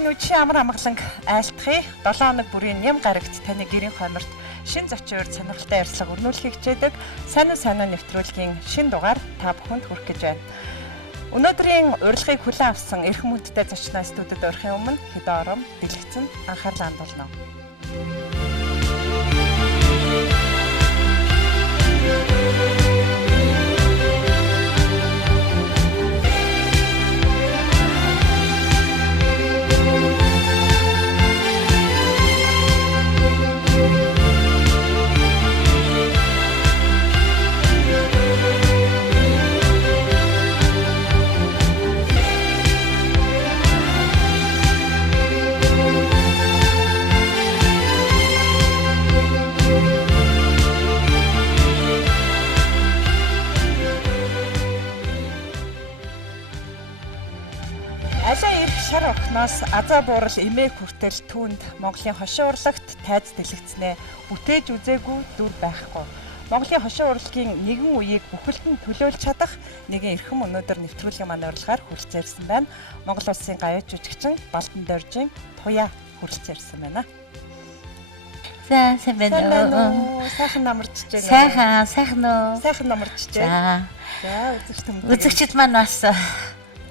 энэ үчи амар амгаланг айлтгая 7 хоног бүрийн ням гарагт таны гэрийн хойморт шин зочин урьд сонирхолтой ярилцлага өрнүүлэхийг хичээдэг сайн нэвтрүүлгийн шин дугаар та бүхэнд хүрэх гэж байна. Өнөөдрийн урилгыг хүлээн авсан эрхэм хүндтэй зочноо студид орохын өмнө хэдэн ором дэлгэцэн анхаарлаа хандуулна. Шар охноос азаа буурал эмээх хүртэл түүнд Монголын хошин урлагт тайз дэлгэцнээ бүтээж үзээгүй дүр байхгүй. Монголын хошин урлагийн нэгэн үеийг бүхэлд нь төлөөлж чадах нэгэн эрхэм өнөөдөр нэвтрүүлгийн манай урилгаар хүрэлцэн ирсэн байна. Монгол улсын гавьяа жүжигчин Балдан Доржийн Туяа хүрэлцэн ирсэн байна. Сайн байна уу? Сайхан намарч байна. Сайхан уу? Сайхан намарч байна. За үзэгчд маань бас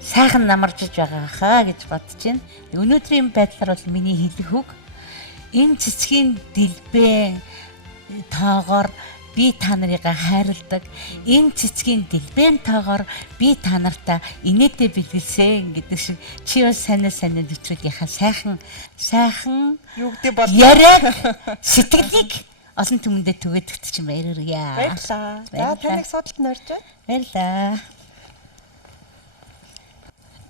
сайхан намарчж байгаа хаа гэж бодож байна. Өнөөдрийн байдлаар бол миний хэлэх үг энэ цэцгийн дэлбээ тоогоор би та нарыг хайрладаг. Энэ цэцгийн дэлбээн тоогоор би та нартай инээдээ бэлгэлсэн гэдэг шиг чи бас сайн нэвтрүүлгийнхаа сайхан юу гэдэг бол яриаг сэтгэлийг олон түмэндээ түгээдэгт чинь баяргая. Баярлалаа. За таныг судалт норж байна. Баярлалаа.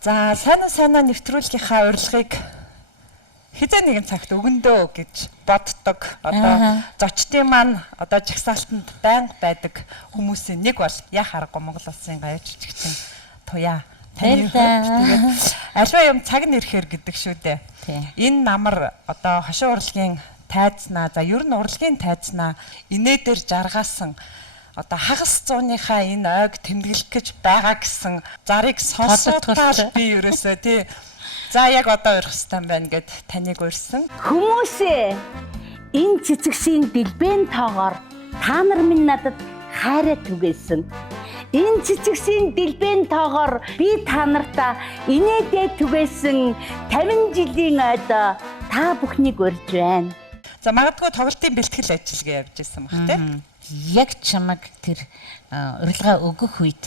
За сайн нэвтрүүлгийнхаа урилгыг хизээ нэгэн цагт өгөндөө гэж боддог. Одоо зочдын маань одоо жагсаалтанд байнга байдаг хүмүүсийн нэг бол яах аргагүй Монгол улсын гавьяа жүжигчин Туяа. Баярлалаа. Альва юм цаг нь ирэхээр гэдэг шүү дээ. Энэ намар одоо хошин урлагийн тайзнаа, за ер нь урлагийн тайзнаа инээдэр жаргаасан одоо хагас зууныхаа энэ ойг тэмдэглэх гэж байгаа гэсэн зарыг сонсоод би ерөөсөө тий. За яг одоо урих хэвээр байна гэд таныг урьсан. Хүмүүсээ энэ цэцэгсийн дэлбээн тоогоор та нар минь надад хайраа түгээсэн. Энэ цэцэгсийн дэлбээн тоогоор би та нартаа инээдээ түгээсэн 50 жилийн ойдоо та бүхнийг урьж байна. За магадгүй тоглолтын бэлтгэл ажиллагаа явж ирсэн баг тий. Яг чамаг тэр урилга өгөх үед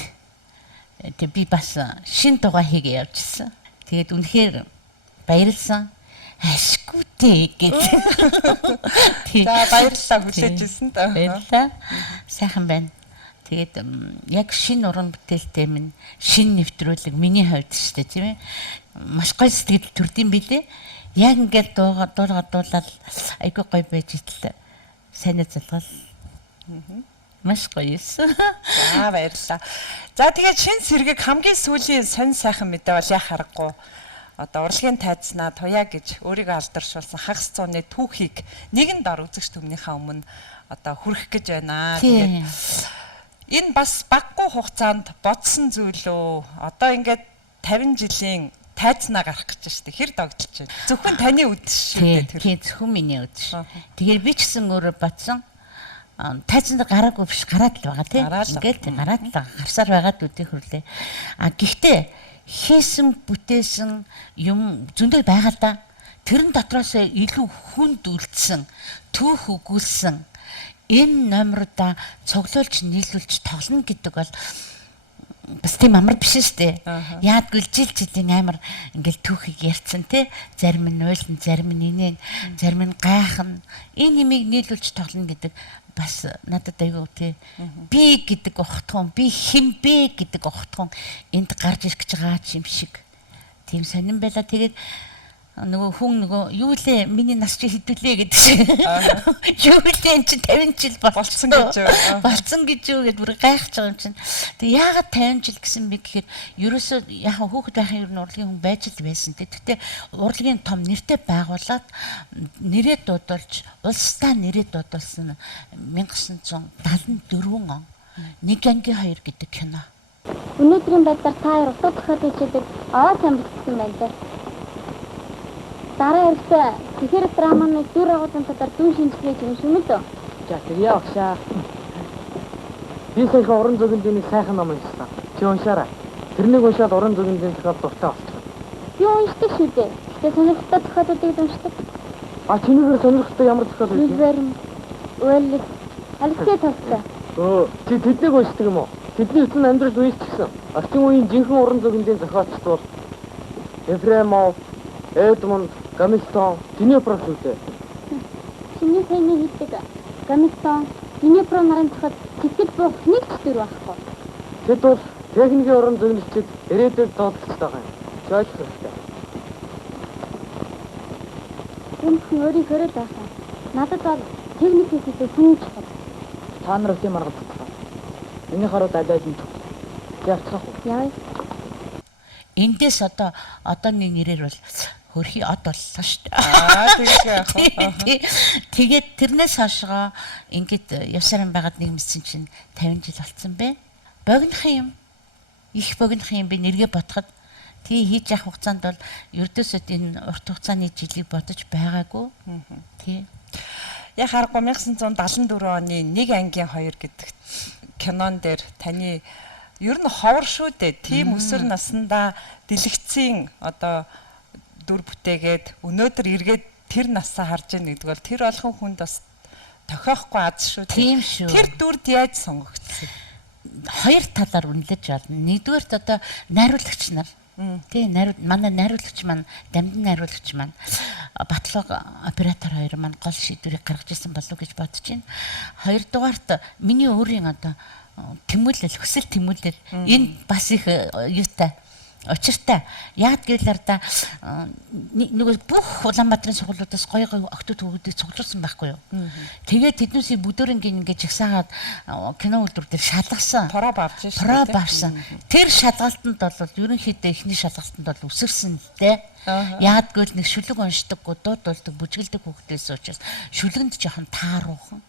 би бас шин дугаа хийгээ явжсэн. Тэгээд үнэхээр баярлсан. Ашгүйтэй гэж. За баярлалаа хүлээж ирсэн даа. Баярлалаа. Сайхан байна. Тэгээд яг шин уран бүтээлтэй минь шин нэвтрүүлэг миний хувьд шүү дээ тийм ээ. Маш гоё сэтгэл төрдсөн билээ. Яг ингээд дуулаад айгүй гоё байж итэл сайн залгал. Маш гоёсэн. За баярлалаа. За тэгээд шин сэргийг хамгийн сүүлийн сонь сайхан мэдээ бол яах аргагүй. Одоо урлагийн тайзнаа Туяа гэж өөрийгөө алдаршуулсан хагас зууны түүхийг нэгэн дор үзэгч түмнийхээ өмнө одоо хүргэх гэж байна. Тэгээд энэ бас баггүй хугацаанд бодсон зүйлөө одоо ингээд 50 жилийн тайзнаа гарах гэж байна шүү дээ. Хэр догдолж байна. Зөвхөн таны үдэш шүү дээ тэр. Тийм зөвхөн миний үдэш. Тэгэхээр би ч гэсэн өөрөө бодсон тайзанд гараагүй биш гараад л байгаа тийм. Ингээд гараад л гарсаар байгаад үдээ хөрлөө. Гэхдээ хийсэн бүтээсэн юм зөндөө байгаа л да. Тэрэн дотроос илүү хүнд үлдсэн, түүх өгүүлсэн энэ номеруудаа цуглуулж нийлүүлж тоглоно гэдэг бол бас тийм амар биш шүү дээ. Яадгүй жилийн амар ингээл түүхийг ярьцсан тий. Зарим нь уйлан, зарим нь инээн, зарим нь гайхан. Энэ нэмийг нийлүүлж тоглоно гэдэг бас надад аягүй тий. Би гэдэг ухтхан, би хинбэ гэдэг ухтхан энд гарч ирэх гэж байгаа юм шиг. Тийм сонирн байла. Тэгээд нөгөө хүн юу лээ миний нас чи хэдүүлээ гэдэг шиг. Юу лээ эн чи 50 жил болцсон гэж юу гэдээ бүр гайхаж байгаа юм чинь. Тэг яагаад 50 жил гэсэн бэ гэхээр ерөөсөө яг хүүхэд байхын ер нь урлагийн хүн байж л байсан. Тэгтээ урлагийн том нэртэй байгуулад нэрээ дуудулж улстай нэрээ дуудулсан 1974 он Нэг ангийн хоёр гэдэг кино. Өнөөдрийн байдлаар та хоёр утга тохиол хийдэг аваа сайн бичсэн байна дээ. Дараа ярьсан тэгэхээр драманы дүр агуулгын татар дүүн шинжилгээ юм шүү дээ. За тэгээ явахшаа. Би сая уран зөгнөлийн нэг сайхан ном уншсан. Чи уншаарай. Тэрнийг уншаад уран зөгнөлийн зохиол дуртай болчих. Би уншдаг шүү дээ. Тэгээ сонирхолтой зохиолуудыг уншдаг. А чинийгээр сонирхолтой ямар зохиол вэ? Верм, Уэллис, Алексей Толстой. Чи тэднийг уншдаг юм уу? Тэдний эцэн амьдрал үеичсэн. Орчин үеийн жинхэнэ уран зөгнөлийн зохиолчд бол Ефремов, Эдмонд, Гамильтон, Днепро шүү дээ. Чиний сайн хийдэг Гамильтон, Днепро нарын зохиол сэтгэл буух нэг ч төр байхгүй. Тэд бол техникийн уран зөгнөлчид ирээдүйд доотлогч байгаа юм. Жойч хэрэгтэй. Өмнөх нь өөрийнхөө л байсан. Надад бол техникээс илүү хүн чухал. Та нар тийм арга татсан. Миний харууд аль нь явцгаах уу? Яа. Эндээс одооний нэрээр бол хөрхий од боллоо шүү дээ. Тэгээд яах вэ? Тэгээд тэрнээс хойшоо ингээд явсаран байгаад нэгмсэн чинь 50 жил болцсон бэ. Богинох юм. Их богинох юм би нэргээ бодоход тий хийж явах хугацаанд бол ердөөсөө энэ урт хугацааны жилийг бодож байгаагүй. Тий. Яг харахгүй 1974 оны 1 ангийн 2 гэдэг кинон дээр таны ер нь ховор шүү дээ. Тийм өсвөр наснда дэлгэцийн одоо дүр бүтээгээд өнөөдөр эргээд тэр насаа харж яах гэдэг бол тэр олон хүнд бас тохиохгүй аз шүү. Тийм шүү. Тэр дүрд яаж сонгогдсон? Хоёр талаар үнэлж байна. Нэгдүгээрт одоо найруулагч нар тий манай найруулагч маань дамжин найруулагч маань батлог оператор хоёр маань гол шийдвэрийг гаргаж ирсэн болов уу гэж бодож байна. Хоёрдугаарт миний өөрийн одоо тэмүүлэл хүсэл тэмүүлэл энэ бас их юутай очиртай. Яг гэвэл да нөгөө бүх Улаанбаатарын сургуулиудаас гоё октод хөвгүүдийг цуглуулсан байхгүй юу. Тэгээд тэднүүсийг бүдөрөнгийн ингээд жигсаагаад кино үйлдвэрлэлээр шалгасан. Проб авч шүү. Проб авсан. Тэр шалгалтанд бол ерөнхийдөө эхний шалгалтанд бол өсөрсөн л дээ. Яг гэвэл нэг шүлэг уншдаггүй дууд болдог бүжгэлдэг хүүхдээс учраас шүлгэнд жоохон тааруухан.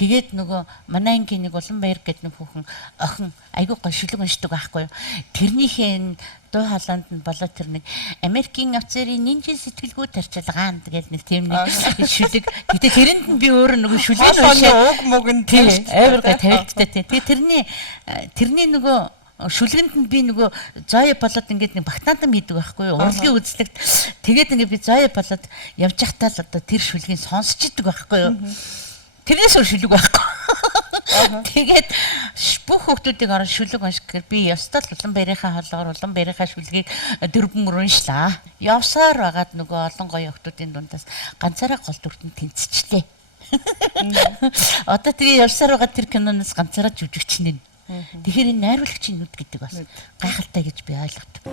Тэгээд нөгөө манай ангийн нэг Улаанбаяр гэдэг нэг хүүхэн охин айгүй гоё шүлэг уншдаг байхгүй юу. Тэрнийхээ дуу хоолойнд нь болоо тэр нэг Америкийн офицерын нинжин сэтгэлгүй тарчилгаан тэгэл нэг тийм нэг шүлэг. Гэтэ тэрэнд нь би өөрөө нөгөө шүлэг уншаад уг мөг нь тийм авирга тавилттай тийм. Тэгээ тэрний нөгөө шүлгэнд нь би нөгөө зоё болоод ингээд нэг багтаандам хийдэг байхгүй юу? Урлагийн үзлэгт тэгээд ингээд би зоё болоод явж байхдаа л одоо тэр шүлгийг сонсч идэг байхгүй юу? Тэрнээс өөр шүлэг байхгүй. Тэгээд бүх хүмүүсийг орон шүлэг унших би ёстой л Улаанбаярынхаа хоолоогоор Улаанбаярынхаа шүлгийг дөрвөн уншлаа. Явсаар байгаад нөгөө олон гоё хүмүүсийн дундаас ганцаараа гол дүртэн тэнцчихлээ. Одоо тэгээ явсаар байгаа тэр киноноос ганцаараа жүжигчнэ. Тэгэхээр энэ найруулагчийн нүд гэдэг бас гайхалтай гэж би ойлгодог.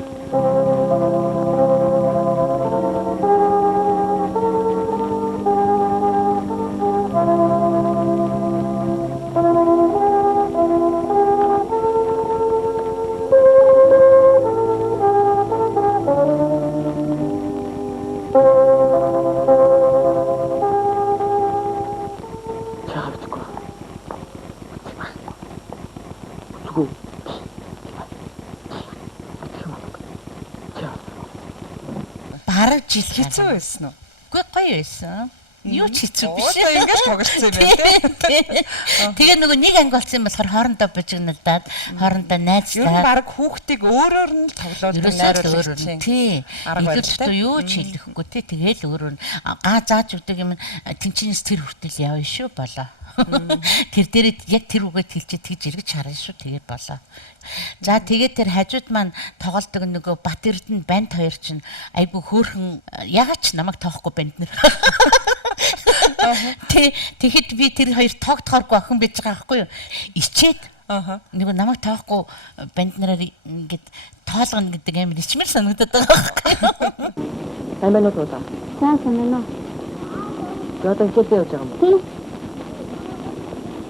Бараг жил хэцүү байсан уу? Үгүй гоё байсан. Юу ч хэцүү биш. Одоо ингэж тоглосон юм байна тий. Тэгээ нөгөө нэг анги болсон юм болохоор хоорондоо бужигналдаад хоорондоо найзлаад. Ер нь баг хүүхдийг өөрөөр нь тоглоулдаг найруулагч чинь. Тий. Ихэвчлэн юу ч хэлэхгүй тий. Тэгээл өөрөөр нь зааж өгдөг юм тэнчнээс тэр хүртэл явна шүү болоо. Тэр дээрээ яг тэр үгээд хэлчихэд тэгж эргэж харна шүү тэгээд болоо. За тэгээд тэр хажууд маань тоглодог нөгөө Бат Эрдэнэ банд хоёр чинь айгу хөөхөн ягаад ч намайг тоохгүй банд нэр. Тэгэхэд би тэр хоёр тоогдохооргүй охин байж байгаа байхгүй юу? Ичээд нөгөө намайг тоохгүй банд нараар ингээд тоолгоно гэдэг амар ичмэл санагдаад байгаа байхгүй юу? Аймаа нутгаа. Сайн. Одоо хичээлдээ явж байгаа юм уу?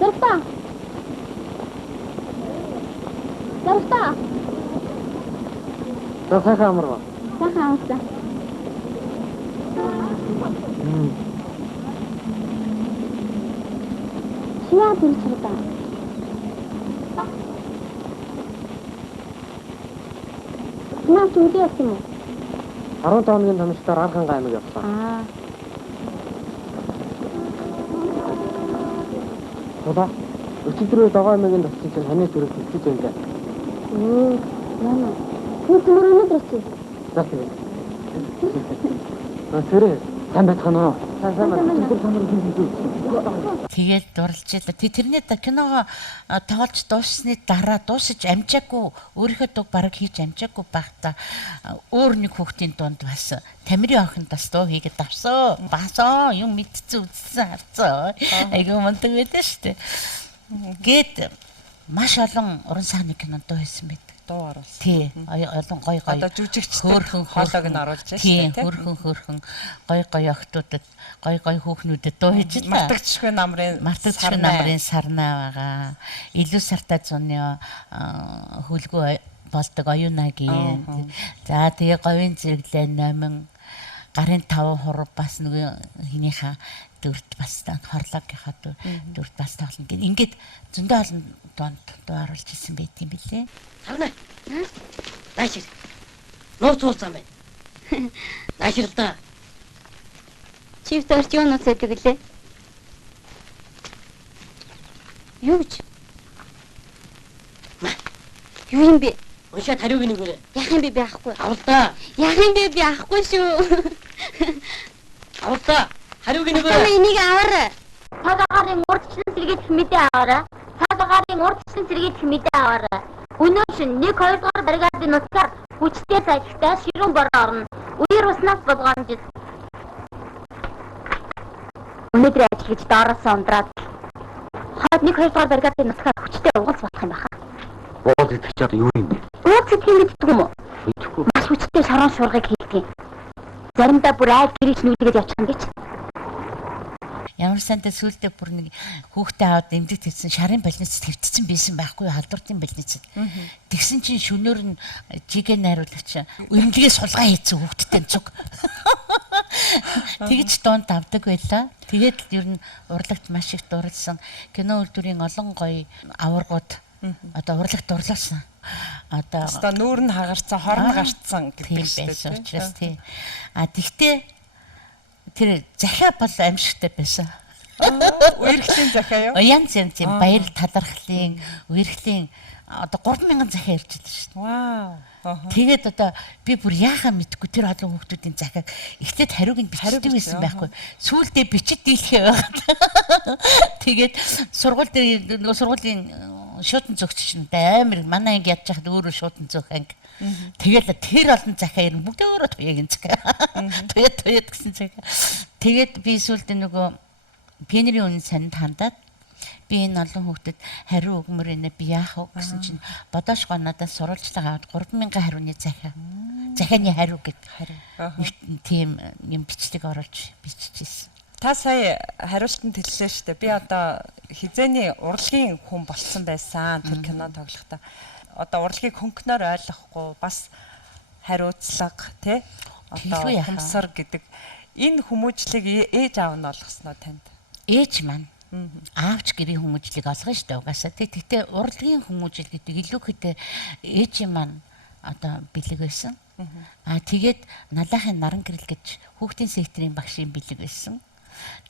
Зарта. Сайхан амарва. Сайхан амарсан. Яа тэрчээ. Наа зүгээс юм уу? 15 хоногийн тамирчдаар Арханга аймаг явсан. Тулаа. Өчигдрөө Догоо аймгийн тасчин чинь ханы төрөлд хэлж байна лээ. Яна. Хүүхэн өнөөдөр очив. За тийм. Тэр сайн байцгаана уу? Сайн байна. Тэгээд дурлж ийлээ. Тэрний киногоо тоглож дууссны дараа дуусаж амжаагүй өөрийнхөө дуг бараг хийж амжаагүй байхдаа өөр нэг хүүхдийн дунд бас Тамирын охин бас дуу хийгээд авсан. Басаа юм мэдсэн үзсэн харцаа. Айгуу мундаг байлаа шүү дээ. Гээд маш олон уран сайхны кинонд дуу хийсэн байдаг. Дуу оруулсан. Тий. Олон гой Одоо жүжигчтэй хоолойг нь оруулж байна шүү дээ. Хөрхөн гой охтуудад гой хүүхнүүдэд дуу хийж байна. Мартагдчихгүй намрын сарнаа байгаа. Илүү сартаа зуны хөлгөө болдог оюунагийн. За тэгээ говийн зэрэглээ 8 гарын 5 хурав бас нэг хинийхээ дүрт бас хорлогынхаа дүрт бас тоглоно. Ингээд зөндөө олон донд дуу оруулж ирсэн байт юм билээ. Харна. Наашир. Нууцуулсан байна. Наашир та. Чифт орч юу нууцдаг лээ? Юу гэж? Юу юм бэ? Уншаад хариуг нэг үрээ. Яах юм бэ байхгүй? Авалтаа. Яах юм бэ би авахгүй шүү. Авалтаа. Хариуг нэг Чамаа үрээ. энийг аваарай. Цагаагийн урдчлан сэргийдэх мэдээ аваарай. Цагаагийн урдчлан сэргийдэх мэдээ аваарай. Өнөө шин 1-2 дугаар бригадын нутгаар хүчтэй цайхтай ширүүн бороо орно. Үер уснаас болгоомжил. Өнөөдөр ажиллаж доороос ундраад хаад 1-2 дугаар бригадын нутгаар хүчтэй угалж болох юм байна. Боол идэх чад юу юм бэ? Ууц гэдэг юм гэдэг юм уу? Мэдхгүй. Маш хүчтэй шорон шуургыг хийдэг. Заримдаа бүр айд гэрэж нүүдгээд явчих юм гэж. Ямар сантай сүултээ бүр нэг хүүхдээ аваад эмдэгт тавьсан шарын больниц твцсэн байсан байхгүй халдвартын больниц. Тэгсэн чинь шөнөөр нь жигээ найруулагч эмнэлгээ сулгаа хийсэн хүүхдтэй цуг. Тэгж донд авдаг байлаа. Тэгээд ер нь урлагт маш их дурлсан. Кино үйлдвэрийн олон гоё аваргууд одоо урлагт дурлуулсан. Одоо нүүр нь хагарцсан, хорн гарцсан гэдэг байсан учраас тий. Тэгтээ тэр захиа бол аимшигтай байсан. Үерхлийн захиа юу? Янз баяр талархлын, үерхлийн одоо 3000 захиа ирж байгаа шүү дээ. Вау. Тэгээд одоо би бүр яахаа мэдгүй тэр олон хүүхдүүдийн захиаг эхлээд хариуг нь бичдэг байсан байхгүй. Сүүлдээ бичиж дийлхээ байгаад. Тэгээд сургуулийн шуудан зөгч чинь амар манай анги ядж хахад өөрөө шуудан зөөх анги. Тэгэл тэр олон захиа ирэн бүгд өөрөө туяагийн захиа. Туяа гэсэн захиа. Тэгээд би сүүлдээ нөгөө пионерийн үнэн санд хандаад би энэ олон хүүхдэд хариу өгмөр энэ би яах вэ гэсэн чинь бодоошгоо надад сурвалжлага аваад 3000 хариуны захиа. Захианы хариу гэдэг тийм юм бичлэг оруулж биччихсэн. Та сая хариултанд хэллээ шүү дээ. Би одоо хизээний урлагийн хүн болцсон байсан тэр кино тоглохдоо. Одоо урлагийг хөнгөнөр ойлгохгүй бас хариуцлага тий одоо humсар гэдэг энэ хүмүүжлийг ээж аав нь олгосноо танд. Ээж маань аавч гэрийн хүмүүжлийг олгоно шүү дээ угаасаа. Тэгтээ урлагийн хүмүүжил гэдэг илүү ихдээ ээж маань одоо бэлэг байсан. Тэгээд налаахын наран гэрэл гэж хүүхдийн секторын багшийн бэлэг байсан.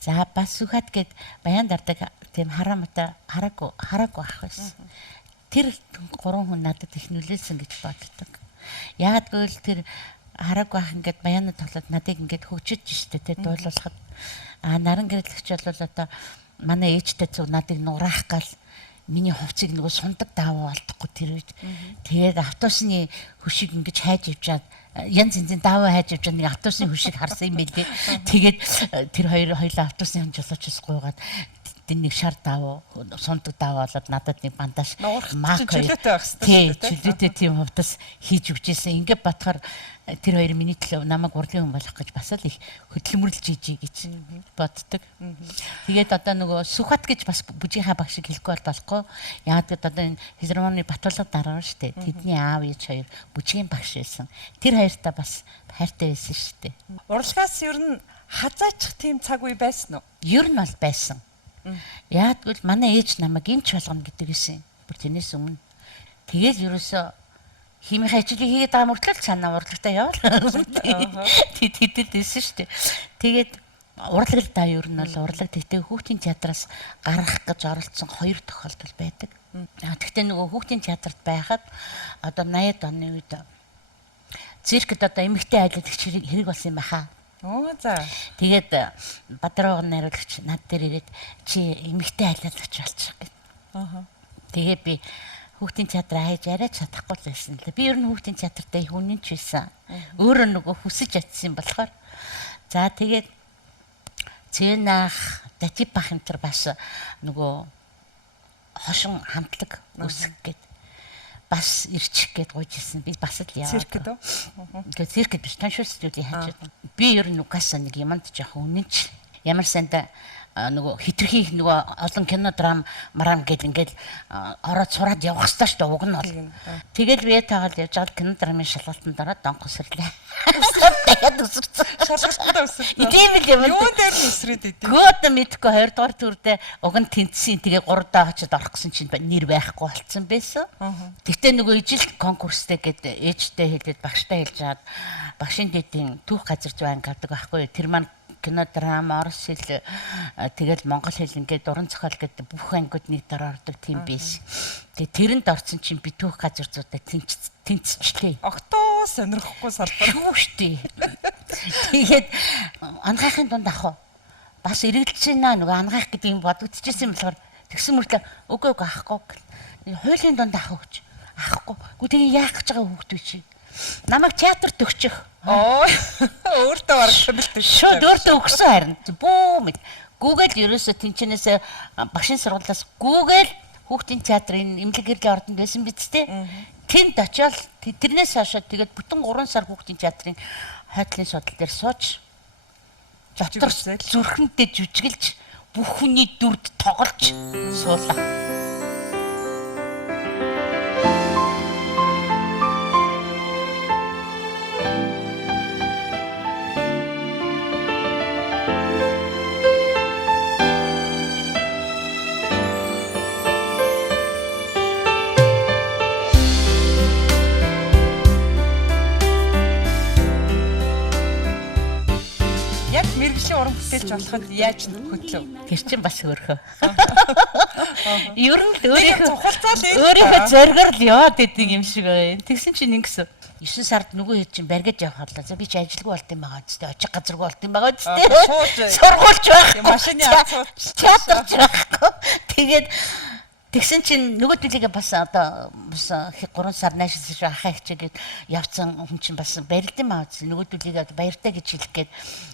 За бас Сүхат гээд Баян дардаг тийм хараамтай хараагүй ах байсан. Тэр 3 хүн надад их нөлөөлсөн гэж боддог. Яагад гэвэл тэр хараагүй ах ингээд Баянад тоглоод надыг ингээд хөгжиж штэ тэ дуулуулахад наран гэрэлэгч бол одоо манай ээжтэй зүг надыг нураах гал миний хувцыг нөгөө сундаг даавуу алдахгүй тэр үед. Тэгээд автобусны хөшиг ингэж хайж явжаад янз янзын даавуу хайж явжаад нэг автобусны хөшиг харсан юм байлээ. Тэгээд тэр хоёулаа автобусны хонжолооч гуйгаад нэг шар даавуу сундаг даавуу болоод надад нэг бандаж мак чөлөөтэй байх хэрэгтэй. Чөлөөтэй тийм хувцас хийж өгчээсэн. Ингээд батхаар тэр хоёр миний төлөө намайг урлагийн хүн болох гэж бас л их хөдөлмөрлж ийжий гэж боддог. Тэгээд одоо нөгөө Сүхат гэж бас бүжийнхаа багш шиг хэлэхгүй болохгүй. Яагаад гэвэл одоо энэ филармоны Батулга дараа нь штэ. Тэдний аав ээж хоёр бүжгийн багш байсан. Тэр хоёртаа бас хайртай байсан штэ. Урлагаас ер нь хазаачих тийм цаг үе байсан уу? Ер нь бол байсан. Яагаад гэвэл манай ээж намайг эмч болгоно гэдэг байсан. Бүр тэрнээс өмнө. Тэгэл ерөөсөө химийн ажлыг хийгээд байгаа мөртлөө санаа урлагтаа яваа. Тэд хэдэлсэн шүү дээ. Тэгээд урлаглаа ер нь бол урлаг тэгтээ хүүхдийн театраас гаргах гэж оролцсон 2 тохиолдол байдаг. Тэгтээ нөгөө хүүхдийн театрт байхад одоо 80-ад оны үед циркэд одоо эмэгтэй айлуулагч хэрэг болсон юм байхаа. Оо за. Тэгээд Бадруугын найруулагч над дээр ирээд чи эмэгтэй айлуулагч болчих гэв. Тэгээ би хүүхдийн театраа хайж арай чадахгүй л байсан л. Би ер нь хүүхдийн театртаа их үнэнч байсан. Өөрөө нөгөө хүсэж чадсан болохоор. За тэгээд Цэнах, Датип бах энэ бас нөгөө хошин хамтлаг үсэх гээд бас ирчих гээд гуйжсэн. Би бас л яа. Циркэд үү? Тэгээ циркэд биш, таншил студийн хажууд. Би ер нь угаасаа нэг юмд жоох үнэнч. Ямар санда нөгөө хитрхи нөгөө олон кино драм марам гээд ингээл ороод сураад явах хэрэгтэй шүү дээ. Уг нь бол. Тэгэл би таагаад явж байгаа кино драмын шалгалтанд ороод донхос ирлээ. Тэгээд өсөрсөн. Шалгалтанд өсөрсөн. Тийм л юм. Юун дээр нь өсрээд идэв. Гөөд мэдхгүй 2 дугаар төрдөө уг нь тэнцсэн. Тэгээ 3 даа очиод орох гэсэн чинь нэр байхгүй болцсон байсан. Тэгтээ нөгөө ижил конкурстэй гээд ээжтэй хэлээд багштай хэлж хаад багшийн дэдийн түүх газар зүй анги авдаг байхгүй. Тэр маань кино драма орос хэл тэгэл монгол хэл ингээд уран зохиол гэдэг бүх ангиуд нэг дараа ордог тийм биш. Тэгээ тэрэнд орсон чинь би түүх газар зүйдээ тэнцчлээ. Октоо сонирхгүй салбар. Юу штий. Тэгээд ангаахын дунд ах уу. Бас эргэлдэж байна нөгөө ангаах гэдэг юм бодогдчихсэн юм болохоор тэгсэн мөртлөө үгүй аахгүй гэл. Хуулийн дунд ах уу гэж. Ахгүй. Гү тэгээ яах гэж байгаа хүүхдүүд чи. Намайг театрт өгчих. Оо өөртөө барах бэлтэй. Шууд өөртөө өгсөн харин. Бүү мэд. Google ерөөсө тэнчнээс багшийн сургуулиас Google хүүхдийн театрын эмнэлэг гэрлийн ордонд байсан биз дээ. Тэнд очиод тэрнээс хойш тэгээд бүтэн 3 сар хүүхдийн театрын хайдлын судал дээр сууж дотор зүрхэндээ жүжиглж бүх хүний дүрд тоглож суулаа. Мэргэжлийн уран бүтээлч болоход яаж хөтлөв? Тэр чинь бас өөрхөө. Ер нь цухалцаал өөрийнхөө зоригоор л яваад идэг юм шиг байна. Тэгсэн чинь ингэсэн. 9 сард нөгөө хэд чинь баргаж явах болоо. За би ч ажилгүй болт юм байгаа ч тийм. Очих газаргүй болт юм байгаа ч тийм. Сургуульч байхгүй. Машины арцуулж театрч байхгүй. Тэгээд тэгсэн чинь нөгөө төлөгээ бас одоо бас 3 сар наашилж ахаа хичээгээд явцсан хүн чинь бас барилдсан маа үз. Нөгөө төлөгээ баяртай гэж хэлэх гээд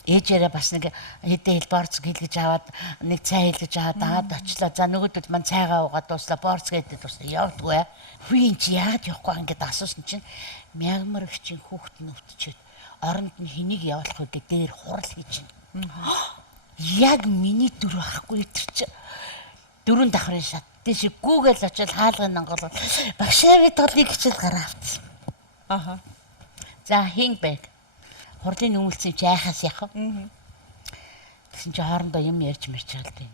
ээжээрээ бас нэг хэдэн хэл борц гэлгэж аваад нэг цай хэлгэж аваад очлоо. За нөгөө төлөв маань цайгаа уугаад дуслаа борц гэдэг дуслаа явдгүй. Хүй энэ чи яагаад явахгүй ингээд асуусан чинь мягмар гिचийн хүүхэд нь өвтчихэд оронд нь хэнийг явуулах вэ гэдэг дээр хурал хийж байна. Яг миний дөрөв ахгүй тэр чи 4 давхрын шат. Тийш Google очил хаалгын онгол багшаа бид толыг хичээл гараа авчихсан. Аха. За хин бэг. Хурлын нөмөлцсөн чи яхаас яах вэ? Тэгсэн чи хоорондоо юм ярьж мэрч байгаа л дээ.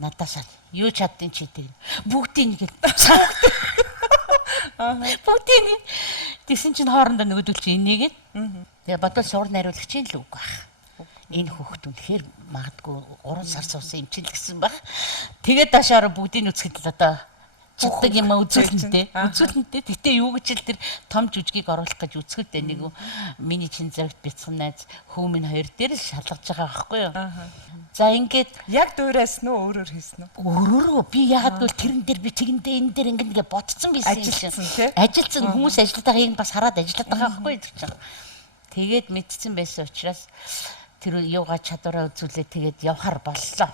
Надаас юу чаддیں чи дээ. Бүгдийг нэг бүгдийг тэгсэн чинь хоорондоо нөгөөдөл чи энийгээд. Тэгээ бодвол суур найруулагчийн л үг байх. Энэ хүүхэд үнэхээр магадгүй 3 сар суусан юм чинь л гэсэн баг. Тэгээд даашаар бүгдийг үсгэд л одоо чаддаг юм үзүүлэнтэй. Үзүүлэнтэй. Гэтэ юу гэж л тэр том жүжигийг оруулах гэж үзэхэд нэг миний чин зэрэгт бяцхан найз хөөмийн хоёр дээр л шалгаж байгаа байхгүй юу. За ингээд яг дуураас нөө өөрөөр хийсэн үү? Өөрөөрөө би яагаад гэвэл тэрэн дээр би тэгэндээ энэ дээр ингээд бодцсон байсан юм шиг. Ажилтсан хүмүүс ажилтдаг юм бас хараад ажиллаад байгаа байхгүй юу тэр чинь. Тэгээд мэдсэн байсан учраас тэр юугаа чадвараа үзүүлээ тэгээд явахар боллоо.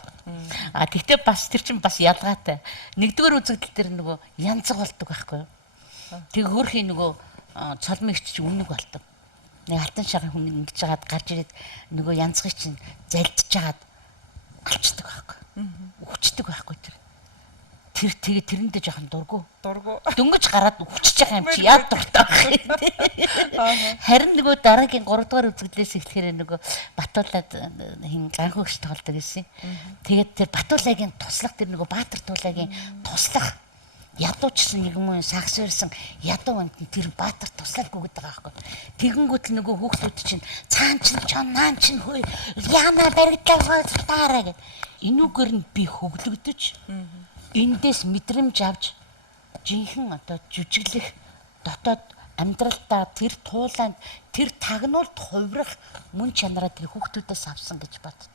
Тэгтээ бас тэр чинь бас ялгаатай. Нэгдүгээр үзэгдэл дээр нөгөө янзаг болдог байхгүй юу? Тэг хөөрхийн нөгөө цолмигч чинь үнэг болдог. Нэг алтан шаргын хүн ингэж жагаад гарч ирээд нөгөө янзгыг чинь залдж жагаад алчдаг байхгүй. Хүчдэг байхгүй тэр. Тэр тэгээ тэрэндээ жоохон дургу. Дөнгөж гараад хүчж байгаа юм чи яад дуртай байх. Харин нөгөө дараагийн 3 дугаар үзэгдлээс эхлэхээр нөгөө Батуулаад хин ганхуугч тоглодог гэсэн. Тэгээд тэр Батуулагийн туслах тэр нөгөө Баатар Туулагийн туслах ядуучсан нэг юм сагс ирсэн ядуу амт тэр баатар туслалгүй гэдэг байгаа байхгүй. Тэгэнгүүт л нөгөө хүүхдүүд чинь цаан чин чон наан чин хөөе яна баригдаа таараа гэд. Энүүгээр нь би хөглөгдөж эндээс мэдрэмж авч жинхэнэ одоо жүжиглэх дотоод амьдралдаа тэр туулаанд тэр тагнуулд хувирах мөн чанараа тэр хүүхдүүдээс авсан гэж боддог.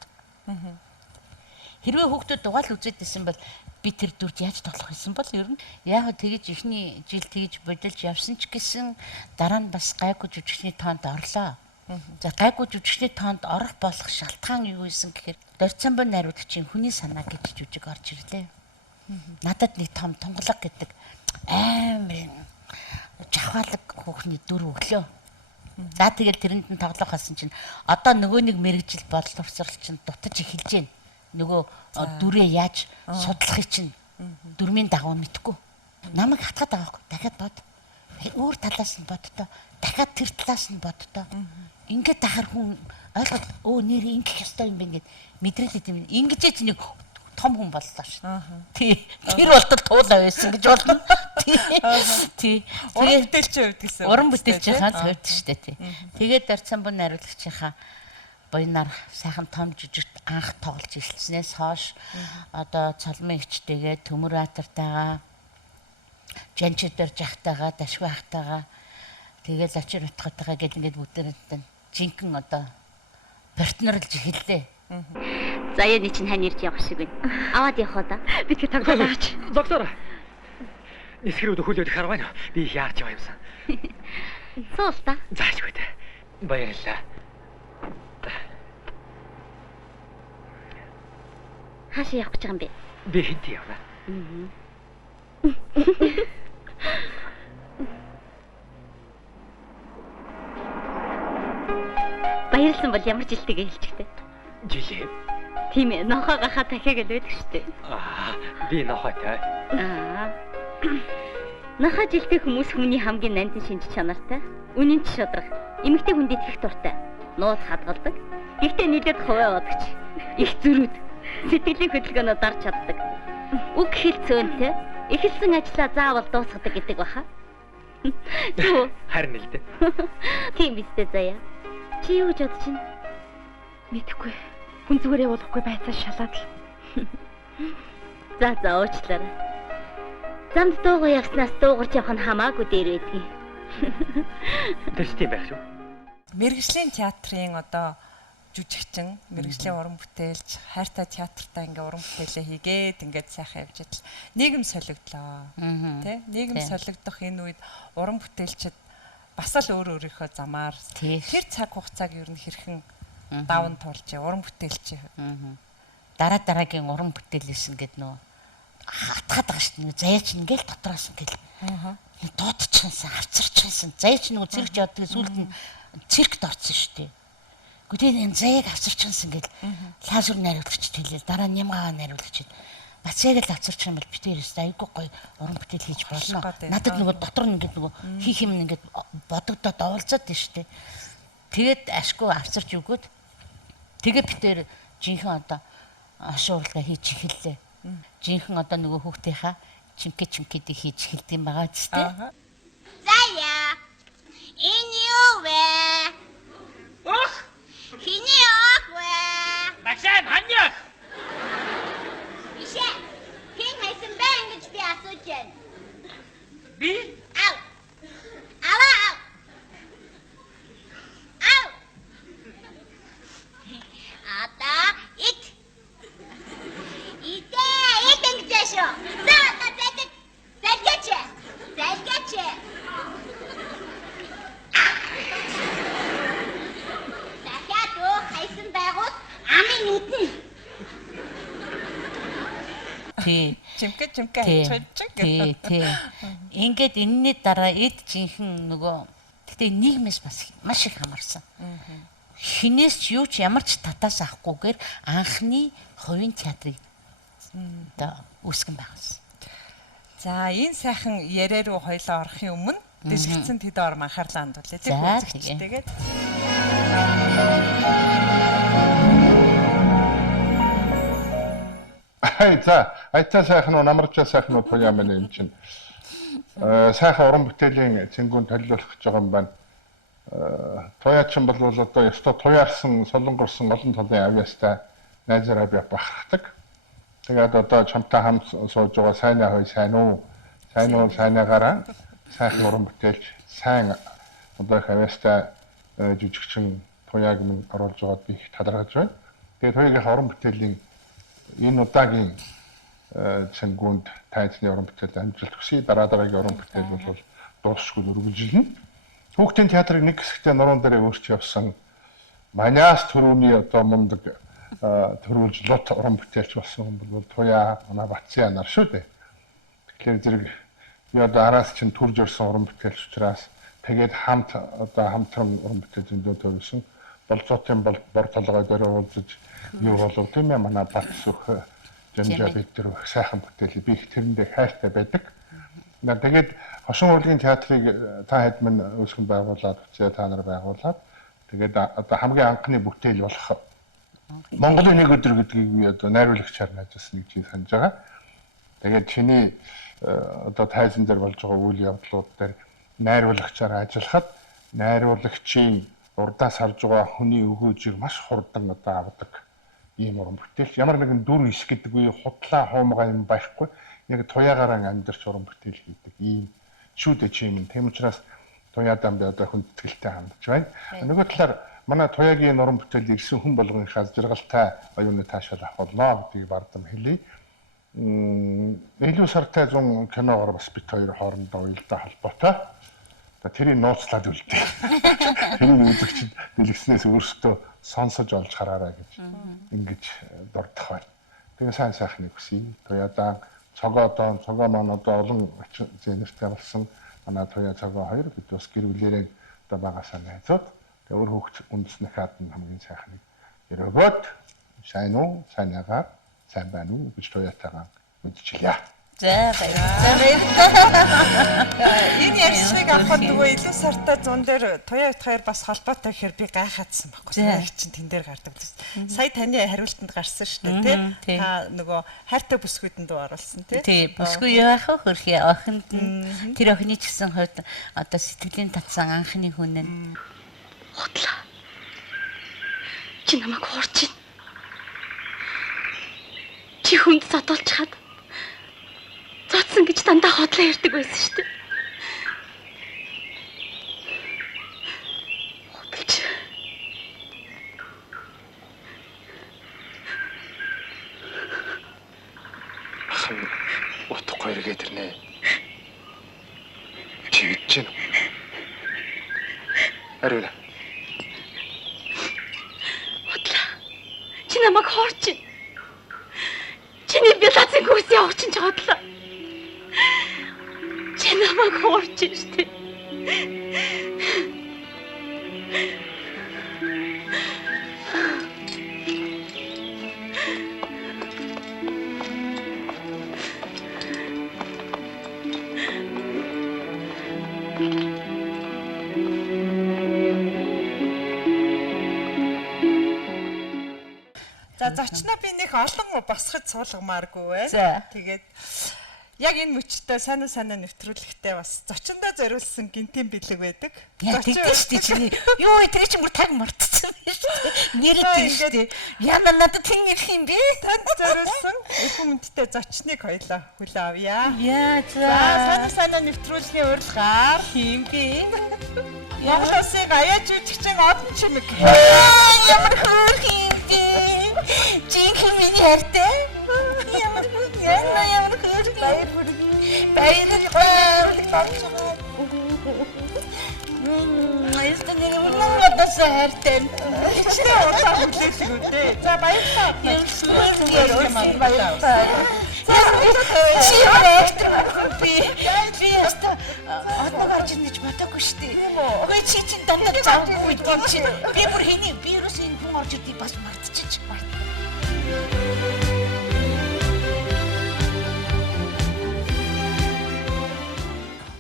Хэрвээ хүүхдүүд дугаал үзээд исэн бол би тэр дүрд яаж тоглох гэсэн бол ер нь яг тэгэж ихний жил тэгэж бодолж явсан ч гэсэн дараа нь бас гайгүй жүжигчний тоонд орлоо. За гайгүй жүжигчний тоонд орох болох шалтгаан юу байсан гэхээр Дорцомбон найруулагчийн хүний санаа гэж жүжиг орж ирлээ. Надад нэг том тунгалаг гэдэг амар жахаалаг хүүхний дүр өглөө. За тэгэл тэрэнд нь тоглох болсон чинь одоо нөгөө нэг мэрэгжил боловсрол чинь дутаж эхэлж байна. Нөгөө дүрээ яаж судлахыг чинь дөрмийн дагуу мэдгүй. Намайг хатгаад байгаа байхгүй. Дахиад бод. Өөр талаас нь боддоо. Дахиад тэр талаас нь боддоо. Ингээд дахар хүн ойлгоод нэр ингэх ёстой юм бэ гэд мэдрээд идэв. Ингэж ч нэг том хүн боллоо ш. Тий. Тэр болтол туулаа байсан гэж болно. Тий. Уран бүтээлчийн хувьд гэсэн. Уран бүтээлчийн хувьд штэ тий. Тэгээд Дорцомбон найруулагчийнхаа буйнаар сайхан том жүжигт анх тоглож ирсэн,ээс хойш одоо цалмын ичтэйгээ Төмөр Баатартайгаа Жанчидэр жахтайгаа Дашгүй ахтайгаа тэгээд Лачир утгатайгаа гэдэг ингээд бүгдээрээ жинхэнэ одоо партнерлж эхэллээ. За яа чинь хань ирж явах шиг байна. Аваад явах уу да. Би тэр тоглооч. Доктор. Нисгэрүүд хөлөөд харвана. Би их яарч байгаа юмсан. Суул та. Заачгүй дээ. Баярлалаа. Хаашаа явах гэж байгаа юм бэ? Би хэд явна? Баярлсан бол ямар жилтэйгээ хэлчихтэй. Жилээ. Тийм ээ, нохоо гахаа дахиаг л байдаг штэ. Би нохоотой. Нохоо жилтэй хүмүүс хүний хамгийн нандин шинж чанартай, үнэн ч шудраг, эмэгтэй хүнд итгэх дуртай, нууц хадгалдаг, ихтэй нийлээд хуваа бодогч, их зөрүүд, сэтгэлийн хөдөлгөөнөө дарж чаддаг. Үг хэлцөөнтэй, эхэлсэн ажлаа заавал дуусгадаг гэдэг баха. Харин л дээ. Тийм бистэ заяа. Чи юу гэж бодож байна? Мэдхгүй. Хүн зүгээрээ болохгүй байцаа шалаад л. За уучлаарай. Замд дуугаа явснаас дуугарч явах нь хамаагүй дээр байдгийг. Тэс тийм байх шүү. Мэргэжлийн театрын одоо жүжигчин, мэргэжлийн уран бүтээлч, хайртай театртаа ингээ уран бүтээлээ хийгээд ингээд сайхан явж идэл нийгэм солигдлоо. Тэ? Нийгэм солигдох энэ үед уран бүтээлчд бас л өөр өөрийнхөө замаар тэр цаг хугацааг ер нь хэрхэн даван туулж уран бүтээлч. Дараагийн уран бүтээлээс ингээд нөө хатгаад байгаа шүү дээ. Заяач ингээл дотроос ингээл дуудчихсан, авцарчихсан. Заяач нөгөө циркч явдаг сүлд нь циркт орсон шүү дээ. Гэхдээ энэ заяаг авцарчихсан ингээл лазер найруулагч хэлээ. Дараа нь нямгаа найруулагч. Бацааг л авцарчих юм бол битээр өстэй айгүй гоё уран бүтээл хийж болно. Надад нөгөө дотор нь ингээд нөгөө хийх юм ингээд бодогдоод оволцоод тийм шүү дээ. Тэгээд ашгүй авцарч өгөөд тэгээ битээр жинхэнэ одоо ашуурлага хийж эхэллээ. Жинхэнэ одоо нөгөө хүүхдийнхаа чимкэдийг хийж эхэлдэг юм байгаа ч тийм. Заяа. Энэ юу вэ? Ох! Хиний ах вэ? Багшаа ханьяах! Ишээ. Хин хайсан байна гэж би асууж байна. Би? Ау. Ау. Ау. Ата ит. Ит ингэж шүү. Заата зэдэг. Зэлгээч. Зэлгээч. Дахиад уу хайсан байгуул амын нүдэн. Тий. Чимгэ хайчих. Тий. Ингээд энэний дараа эд жинхэнэ нөгөө гэтээ нийгмээс бас маш их хамаарсан. Хинээс ч юу ч ямар ч татаас авахгүйгээр анхны хувийн театрыг одоо үүсгэн байгуулсан. За энэ сайхан яриа руу хоёлоо орохын өмнө дэшигцэн тэд ор анхаарлаа хандуулъя. Тэгээд За айтаа сайхан уу намарчаа сайхан уу туяа минь энэ чинь сайхан уран бүтээлийн цэнгүүнд төлөвлөх гэж байгаа юм байна. Туяачин бол одоо ёстой туяарсан солонгорсон олон талын авьяастай найзаараа би бахархдаг. Тэгээд одоо чамтай хамт сууж байгаа сайн аа сайн уу сайнаагаараа сайхан уран бүтээлч сайн одоо их авьяастай жүжигчин туяаг минь оруулж байгаад би их талархаж байна. Тэгээд туяагийн уран бүтээлийн энэ удаагийн цэнгүүнд тайзны уран бүтээл амжилт хүсье. Дараагийн уран бүтээл бол дуусахгүй үргэлжилнэ. Хүүхдийн театрыг нэг хэсэгтээ нуруунд дээр өөрч явсан манаас төрөүний одоо мундаг төрүүлж лот уран бүтээлч болсон бол туяа манай Батцын нар шүү дээ. Тэгэхээр зэрэг би одоо араас чинь төрж орсон уран бүтээлч учраас тэгээд хамтран уран бүтээл зөндөө төрүүлсэн болцоотын бор толгой дээр уулзаж юу болов тийм ээ манай Батц өх Жамжаа бид тэр сайхан бүтээлийг би их тэрэндээ хайртай байдаг. Тэгээд хошин урлагийн театрыг та хэд минь үүсгэн байгуулад үчээ та нар байгуулад тэгээд одоо хамгийн анхны бүтээл болох Монголын нэг өдөр гэдгийг би одоо найруулагчаар найжсан гэж санаж байгаа. Тэгээд чиний одоо тайзан дээр болж байгаа үйл явдлууд дээр найруулагчаар ажиллахад найруулагчийн урдаас харж байгаа хүний өгөөжийг маш хурдан одоо авдаг ийм уран бүтээл. Ямар нэгэн дүр иш гэдэг үе худлаа хоомгоо юм байхгүй. Яг туяагаараа амьдарч уран бүтээл хийдэг ийм шүү дээ чи юм. Тэм учраас туяадаа би одоо хүндэтгэлтэй хандж байна. Нөгөө талаар манай туяагийн уран бүтээл ирсэн хүн болгонхаа жаргалтай оюуны таашаал авах болно гэдгийг бардам хэлье. Илүү сартай 100 киногоор бас бит хоёр хоорондоо уялдаа холбоотой. Тэрийг нууцлаад үлдээ. Тэрийг үзэгчд дэлгэснээс өөрсдөө сонсож олж хараарай гэж ингэж дурдах байна. Тэгээ сайн сайхныг хүсье. Туяадаа цогоо маань одоо олон зэнэртэй болсон манай туяа цогоо хоёр бид бас гэр бүлэрээ одоо багасаа найзууд. Тэгээ өөр хөвгч үндэснэхад нь хамгийн сайхныг өрөөгөөд сайн уу, сайн агаар, сайн байна уу гэж туяатайгаа мэдчихлээ. За баярлалаа. Энэ ярьцыг авахд нөгөө илүү сартай 100 дээр туяа утгаар бас холбоотой гэхээр би гайхаадсан байхгүй. Яг чинь тэн дээр гардаг. Сая таны хариултанд гарсан шүү дээ, тий? Та нөгөө хайртай бүсгүйдэнд дуу оруулсан, тий? Тий, бүсгүй яах вэ хөрхий охинд нь тэр охины ч гэсэн хувьд одоо сэтгэлийн татсан анхны хүн нь. Худлаа. Чи намайг хуурч байна. Чи хүнд задуулж хаад цацсан гэж дандаа хотлоо ярьдаг байсан шүү дээ. Худалч. Хан утгагүй эргээд ирнэ. Чи гэж байна. Ариуна. Худлаа. Чи намайг хуурч байна. Чиний би лацын хөөс явах чинь хотлоо. Чи намайг хуурч штэ. За зочноо би нэг олон босгож суулгамааргүй За. байна. Тэгээд яг энэ мөчтөө санаа нэвтрүүлэхтэй бас зочиндоо зориулсан гинтийн бэлэг байдаг. Яг тэгдэж штий чиний. Юу тэр чинь бүр таг мартцсан байна шүү дээ. Нэрэт тийм штий. Яна надад тэн ирэх юм бэ? Танд зориулсан их хүндтэй зочныг хоёлаа хүлээ авъя. Яа за. Санаа нэвтрүүлгийн урилгаар Хин би. Монгол Улсын гаяа жүжигчин Одон Чимэг. Ямар хөрхий юм бэ? Жинхэнэ миний хайртай. Ямар хөрхий. Баярлалаа. Эстэн нэг удаа хайртай. Чи удаа хүлээлэг үдээ. За баярлалаа. Баярлалаа. Чи яахтар би яста одоо гарч ирнэ гэж бодоогүй шүү дээ. Үгүй чи чинь дандаа завгүй юм чи. Би бүр хэний вирус энэ хүн орж ирдгийг бас мартчих.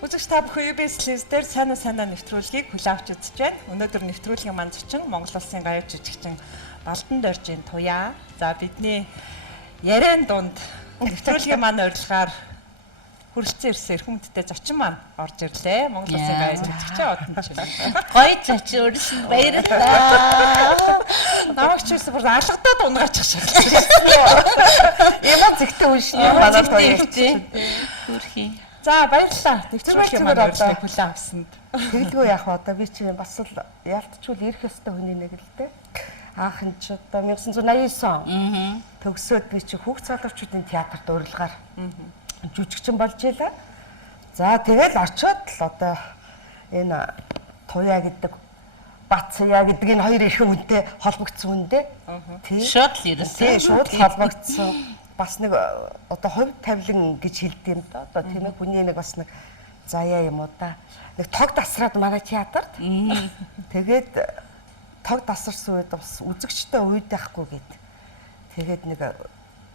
Үзэгч та бүхэн UBS дээр санаа нэвтрүүлгийг хүлээн авч үзэж байна. Өнөөдөр нэвтрүүлгийн маань зочин Монгол Улсын гаяа жүжигчин Балдан Доржийн туяа. За бидний яриан дунд нэвтрүүлгийн маань урилгаар хүрэлцэн ирсэн эрхэмдтэй зочин маань орж ирлээ. Монгол Улсын гай жүжигчээ одон ч юм. Гоё зочин өрсөн баярлалаа. Намайг ч юусэн бүр алгадаад унгаачих шахалсан. Ямар зэгтэй уншин манай зэгтэй хүрхий. За баярлалаа. Нэвтрүүлгийн маань урилгыг хүлээн авсанд. Тэгэлгүй яах вэ? Одоо би чи бас л ялтчгүй ирэх ёстой хүний нэг л дээ. Аахан ч одоо 1989 он төгсөөд би чи хүүхд залуучуудын театрт урилгаар жүжигчин болж илаа. За тэгэл очиод л одоо энэ Туяа гэдэг Бацяа гэдэг энэ хоёр эрхэн үнэтэй холбогдсон үндэ. Тийм. Шууд л ирсэн. Тийм, шууд холбогдсон. Бас нэг одоо хувь тавилан гэж хэлдэг юм да. Одоо тийм ээ хүний нэг бас нэг заяа юм уу да. Нэг тог дасраад манай театрт. Тэгээд тог дасарсан үед бас үзэгчтэй үед байхгүй гээд. Тэгээд нэг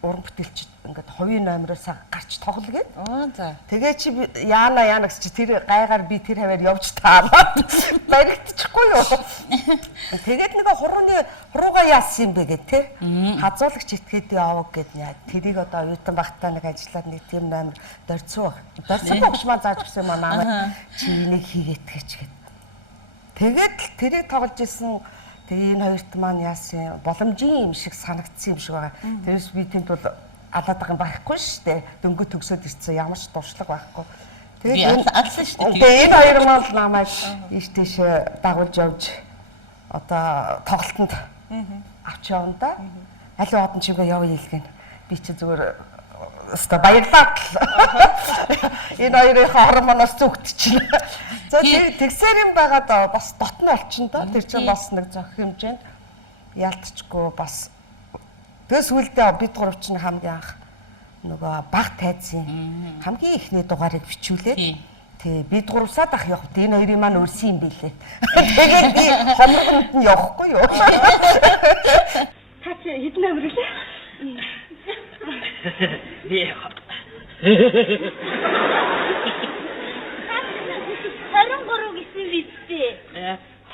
уран бүтээлч ингээд хувийн номероос гарч тоглол гээд. За. Тэгээ чи яана гэж чи тэр гайгаар би тэр хаваар явж таамаад баригдчихгүй юу. Тэгээд нэг хуруугаа яасан юм бэ гэ тэ. Хазуулагч этгээд яваг гэд тэрийг одоо оюутан багтаа нэг ажиллаад нэг тийм номер дорцоо. Дорцоо багш маань зааж өгсөн юм аа. Чи энийг хийгээд гэж гээд. Тэгээд тэрийг тоглож исэн. Тэгээ энэ хоёрт маань яасан боломжийн юм шиг санагдсан юм шиг байгаа. Тэрээс би тэмд бол алаад байгаа юм байхгүй шүү дээ. Дөнгөж төгсөөд ирсэн ямар ч дуршлаг байхгүй. Тэгээд алсан шүү дээ. Тэгээ энэ хоёр маань намайг ийш тийш дагуулж явж одоо тоглолтод авч явна да. Аль одон чигээ явъя хэлгэн. Би чи зүгээр өстө баярлалаа. Энэ хоёрын хормоноос зүгтчихлээ. За тэгсээр юм байгаад бас дотно олчин доо. Тэр чинь бас нэг зөх хэмжээнд ялтчгүй бас тэгээс үлдээ бид гурав чинь хамгийн анх нөгөө баг тайзын хамгийн ихний дугаарыг бичүүлээд тий бид гуравсаад ах явах. Энэ хоёрын маань өрсөн юм билээ. Тэгээд би хомрогонд нь явахгүй юу? Та чи хэдэн амир үлээ? Би 23 гэсэн бистээ.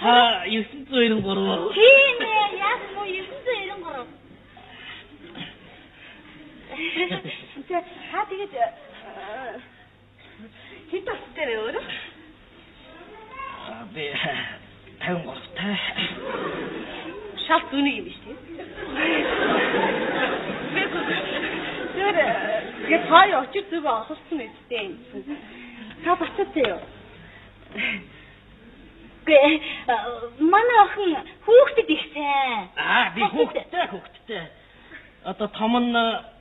Та 993. Тийм ээ, яг муу 993. Та тэгээд хэд тастай өөр? Би 53 та. Шалт үнийг юм биш тийм. Тэгээд хаяа очиж зүг олсон үстэй. Та бацаатай юу? Манай охин хүүхдэд ихсэн. Би хүүхдтэй. Одоо том нь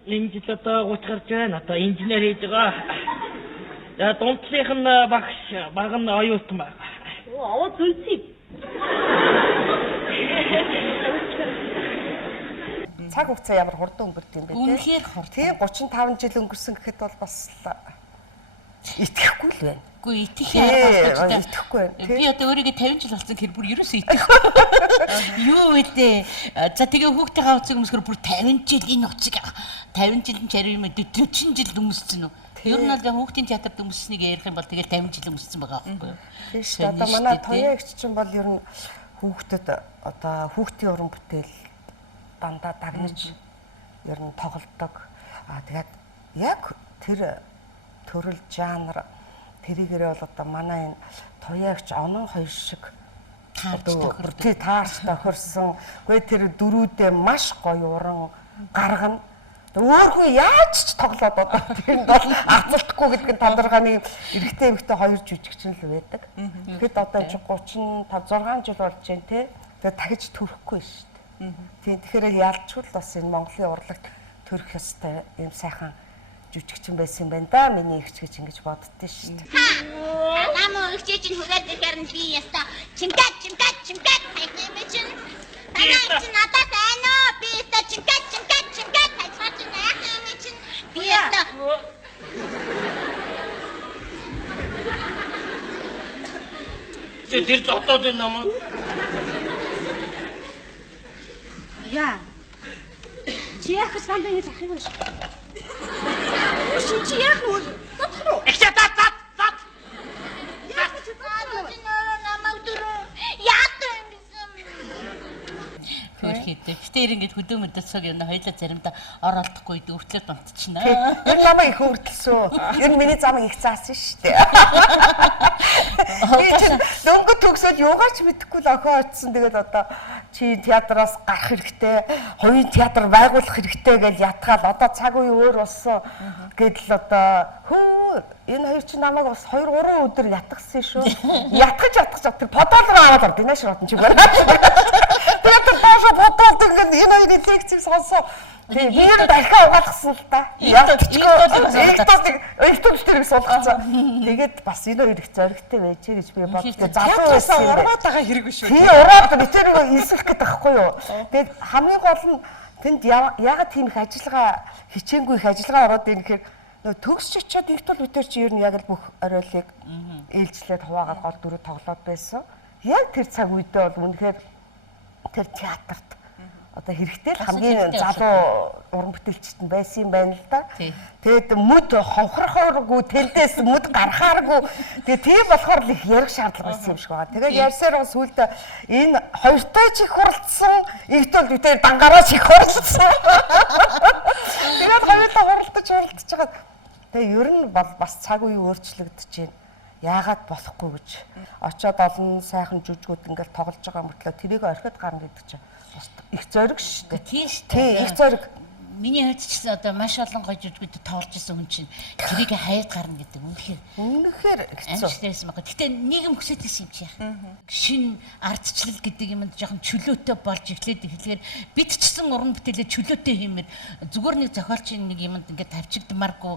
энэ жил одоо 30 гарч байна. Одоо инженер хийж байгаа. За дундлынх нь баг нь оюутан байгаа. Оо зүнсий. Цаг хугацаа ямар хурдан өнгөрдөг юм бэ те. Үнэхээр хурдан. Тийм 35 жил өнгөрсөн гэхэд бол бас итгэхгүй л байна. Үгүй итгэхийн арга байхгүй. Итгэхгүй байна. Би одоо өөрийгөө 50 жил болсон гэхээр бүр ерөөсөө итгэхгүй. Юу вэ? За тэгээ хүүхдийнхээ уцыг өмсгөр бүр 50 жил энэ уцыг 50 жил ч ари юм 40 жил өмссөн үү? Ер нь бол хүүхдийн театрт өмсснийг ярих юм бол тэгээ 50 жил өмссөн байгаа байхгүй юу? Тийм шүү. Одоо манай Туяа эгч чинь бол ер нь хүүхдэд одоо хүүхдийн уран бүтээл дандаа дагнаж ер нь тоглодог. Тэгээд яг тэр төрөл жанр тэрийгээрээ бол одоо манай энэ Туяагч онон хоёр шиг одоо таарч тохирсон. Гэхдээ тэр дөрүүдээ маш гоё уран гаргана. Өөр хүн яаж ч тоглоод одоо тэнд бол ацалтахгүй гэдэг нь тодорхой нэг эрэгтэй эмэгтэй хоёр жүжигчин л байдаг. Тэгэхэд одоо 35 6 жил болж байна те. Тэгээд дахиж төрөхгүй шүү дээ. Тийм тэгэхээр ялчгүй л бас энэ Монголын урлагт төрөх ёстой юм сайхан жүжигчин байсан байна да. Миний ихч гэж ингэж боддөө шүү дээ. Намаа ихчээ чинь хүрээд ирэхээр нь би яста чимкат хайх юм чинь. Танаа чинь надад байна уу? Би яста чимкат хайх чинь яах юм чинь. Би яста Тэр зодоод энэ намаа. Яа. Чи яах гэж санд ингэ захих юм шиг. Чи яах вэ? Татах. Эхлээд зат. яах гэж намайг дөрөв. Яах вэ? Хөөрхийдээ. Гэтээр ингээд хөдөө мөдөө цаг юм хоёлаа заримдаа оролдохгүй дүүртлээ дунтчихна. Тэр намайг их өрдөлсөн. Ер нь миний замыг их заасан шүү дээ. Дөнгөж төгсөөл юугаач мэдэхгүй л охин очсон. Тэгээд одоо чи театраас гарах хэрэгтэй, хувийн театр байгуулах хэрэгтэй гэж ятгаал одоо цаг үе өөр болсон. Гэдэл одоо энэ хоёр чи намайг бас 2-3 өдөр ятгсан шүү. Ятгаж тэр подолгоо аваад орд энэ широтон чи байна. Тэгээд баашаа бодоод ингээд энэ хоёрын лекцийг сонсоо. Тэгээд би ер дахиад угаалгасан л да. Эктодч тэрийг суулгацсан. Тэгээд бас энэ хоёр их зоригтой байжээ гэж би бодлоо. Залуу байсан ураад байгаа хэрэг биш үү? Тий ураад би тэрийг эсвэх гэдэг байхгүй юу. Тэгээд хамгийн гол нь тэнд ягаад тийм их ажиллагаа хичээнгүй их ажиллагаа ороод ирэх гэхээр төгсч очиод их тул бид чи ер нь яг л бүх оройлыг ээлжлээд хуваагаад гол дүрээ тоглоод байсан. Яг тэр цаг үедээ бол үнэхээр тэр театрт одоо хэрэгтэй л хамгийн залуу уран бүтээлчд нь байсан юм байна л да. Тэгээд мүд хонхорхооргүй тэндээс мүд гарахааргүй тэгээд тийм болохоор л их ярих шаардлага байсан юм шиг байна. Тэгээд ярьсаар бас сүүлд энэ хоёртой ч их хуралдсан, их тул бид дангаараа ч их хуралдсан. Тэгээд хоёулаа хуралдаж байгаа. Тэгээ ер нь бол бас цаг үе өөрчлөгдөж байна. Яагаад болохгүй гэж. Очоод олон сайхан жүжигүүд ингээл тоглож байгаа мөртлөө тэрийг орхиод гарна гэдэг чинь бас их зориг шүү дээ. Тийм шүү дээ. Их зориг. Миний хувьд ч гэсэн одоо маш олон гоё жүжигүүд тоглож исэн хүн чинь тэрийг хаяад гарна гэдэг үнэхээр хэцүү. Амжилтайсэн байгаа. Гэтэ нийгэм хүсэж ирсэн юм чи яах. Шин ардчлал гэдэг юмд жоохон чөлөөтэй болж эхлээд эхлэхээр бид ч гэсэн уран бүтээлээ чөлөөтэй хиймээр зүгээр нэг зохиолчийн нэг юмд ингээд тавьчигдмааргүй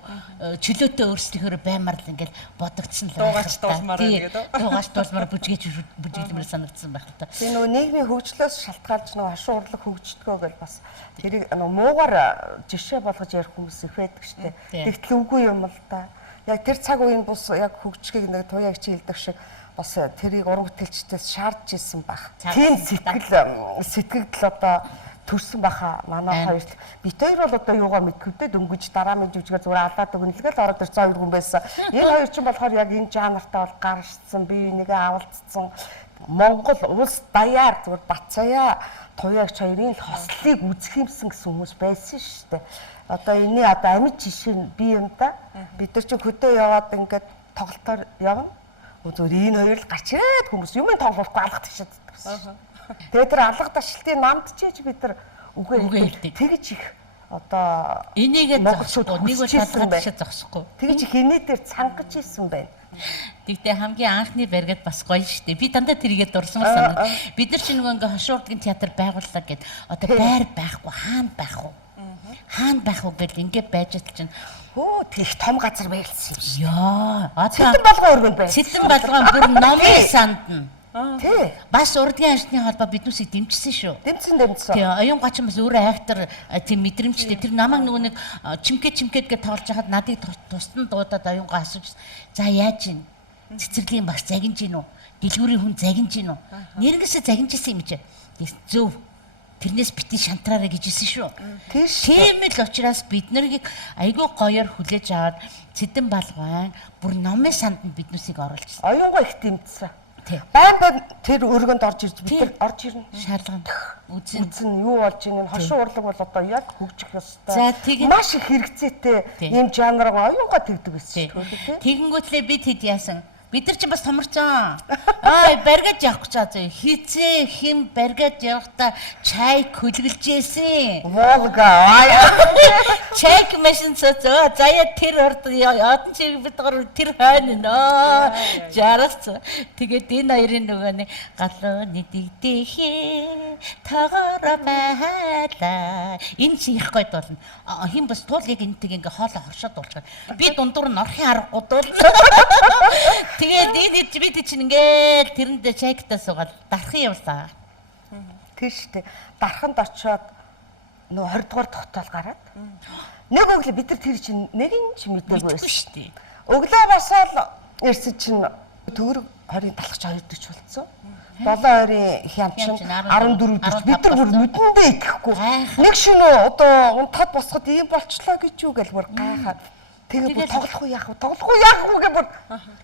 чөлөөтэй өөрсдийнхөө баймаар л ингээд бодогдсон л байна. Дуугач дуулмаар гэдэг. Дуугач дуулмаар бүжиглэмээр санагдсан байх л та. Тийм нөгөө нийгмийн хөгжлөөс шалтгаалж нөгөө хашуу урлаг хөгждгөө гэж бас тэрийг муугаар жишээ болгож ярих хүмүүс их байдаг штэ. Тэгтэл үгүй юм л да. Яг тэр цаг үеийн бус яг хөгжихийг нэг туяагч хэлдэг шиг бас тэрийг уран бүтээлчдээс шаардж ирсэн байх. Тийм сэтгэл одоо төрсэн баха манай хоёр. Бид хоёр бол одоо юугаа мэдгэвдээ дөнгөж дараа минь жүжигээр зүгээр алдаад өгнөлгээл ороод ирсэн хоёр хүн байсан. Энэ хоёр ч болохоор яг энэ жанртаа бол гаршсан, бие бинийгээ авалцсан. Монгол улс даяар зүгээр Бацаяа туяагч хоёрын хослыг үзэх юмсан гэсэн хүмүүс байсан шүү дээ. Одоо энэ амьд жишээ нь би юм да. Бид нар ч хөдөө яваад ингээд тоглолтоор явна. Зүгээр энэ хоёр л гарч ирээд хүмүүс юм тоглохгүй алга ташаад байсан. Тэгээд тэр алга ташилтын намд чиж бид нар үгүй тэгж их одоо энийгээ зогсохгүй нэг бол талгаа зогсохгүй. Тэгж их инээ дээр цангаж исэн байна. Тэгтээ хамгийн анхны баригад бас гоё шүү дээ. Би дандаа тэрийгээ дурсамар санаад. Бид нар чинь нөгөө хошуурдгийн театр байгууллаа гэд одоо байр байхгүй, хаана байх вэ? Хаана байх вэ гэж ингээд байж тал чинь тийх том газар байлсан юм шиг. Яа, Цэтэн болгоо өргөнд байна. Цэтэн болгоо бүр номын сандна. Тий. Бас урдгийн ажлын холбоо биднүүсийг дэмжсэн шүү. Дэмжсэн. Тий, оюун гачин бас өөрөө актер тийм мэдрэмжтэй. Тэр намайг нөгөө нэг чимket гэж тоглож хахад надыг тусдан дуудаад оюунгаа асууж за яаж ийн? Цэцэрлэгийн бас загинж гин үү? Дэлгүүрийн хүн загинж гин үү? Нэрнгээсээ загинж исэн юм чи. Зөв. Тэрнээс битгий шантраарэ гэжсэн шүү. Тийм л учраас бид нарыг айгүй гоёор хүлээж аваад Цэдэн Балгайн бүр номын санданд биднүүсийг оруулж. Оюунгаа их дэмжсэн. Байн тэр өргөнд орж ирж бид нар орж ирнэ. Шаарлаган үзэн юу болж ийн хошуу урлаг бол одоо яг хөгжих ёстой. Маш их хэрэгцээтэй ийм жанр оюунгаа тэгдэг байсан шүү. Тэгэнгүүтлээ бид хэд яасан? Бид нар ч бас томорцсон. Баригаж явах гэж байгаа. Хизээ хим баригаж явахдаа чай хөлгөлжсэн. Волга. Чайк машин цаа заяа тэр орд одон чиг бид гор тэр хойно нөө. Жаргац. Тэгээд энэ хоёрын нөгөө нэг галууны дэгдэхээ тагаараа байлаа. Энэ чи их гоё болно. Хин бас туул яг энтэг ингээ хоолоо хоршоод дуулчихар. Би дундуур нь орхын аргагүй дуулна. Тэгээд энэ бид чинь ингээд тэрэндээ чайктаа суугаад дарахын явлаа. Тэр штэ дараханд очиод нөө 20 дугаар тогтоол гараад нэг өглөө бид нар тэр чинь нэгэн ч мэдээгүй байсан штэ. Өглөө босоод ирсэн чинь төгрөг 20-ын талхч 2 дэж болцсон. 7 хоёрын хямчин 14 дэж бид нар бүр нүдэндээ итгэхгүй. Нэг шинэ одоо унтаад босоход ийм болчлоо гэж юу гэл бүр гайхаад. Тэгээ бүр тоглох уу яах вэ? Тоглох уу яах вэ гэж бүр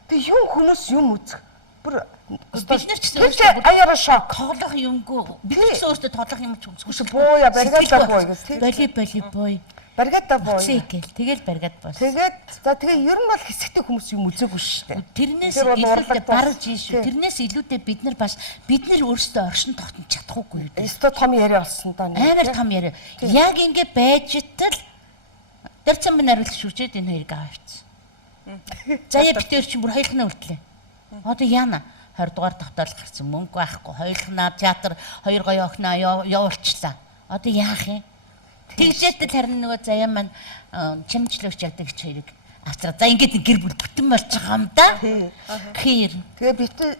тэг юм хүмүүс юм үзэх. бүр бид нар ч гэсэн өөрсдөө аяараа шок. тоглох юмгүй. Бид ч гэсэн өөрсдөө тоглох юм үзгүй. Бууя баригадаа бууя гэж тийм. Боли. Баригадаа бууя. Тэгэл баригад бос. Тэгээ ер нь бол хэсэгтэй хүмүүс юм үзээгүй шүү дээ. Тэрнээс илүүтэй барж ийш. Тэрнээс илүүтэй бид нар өөрсдөө оршин тогтнож чадахгүй юу? Өстө том яриа болсон даа. Амар том яриа. Яг ингэ байж тал дэрцэн минь хариулт шүчээд энэ хоёрыг авчихсан. Заяа битээр чинь бүр хоёулахнаа үлдлээ. Одоо яана 20 дугаар тогтоол гарсан мөнгө байхгүй. Хоёулахнаа театр 2 гоё охиноо явуулчлаа. Одоо яах юм? Тэгжээтэл харин нөгөө заяа маань чимчлөөч яадаг ч хоёрыг авчраа. За ингээд гэр бүл бүтэн болж байгаа юм да. Хэр. Тэгээ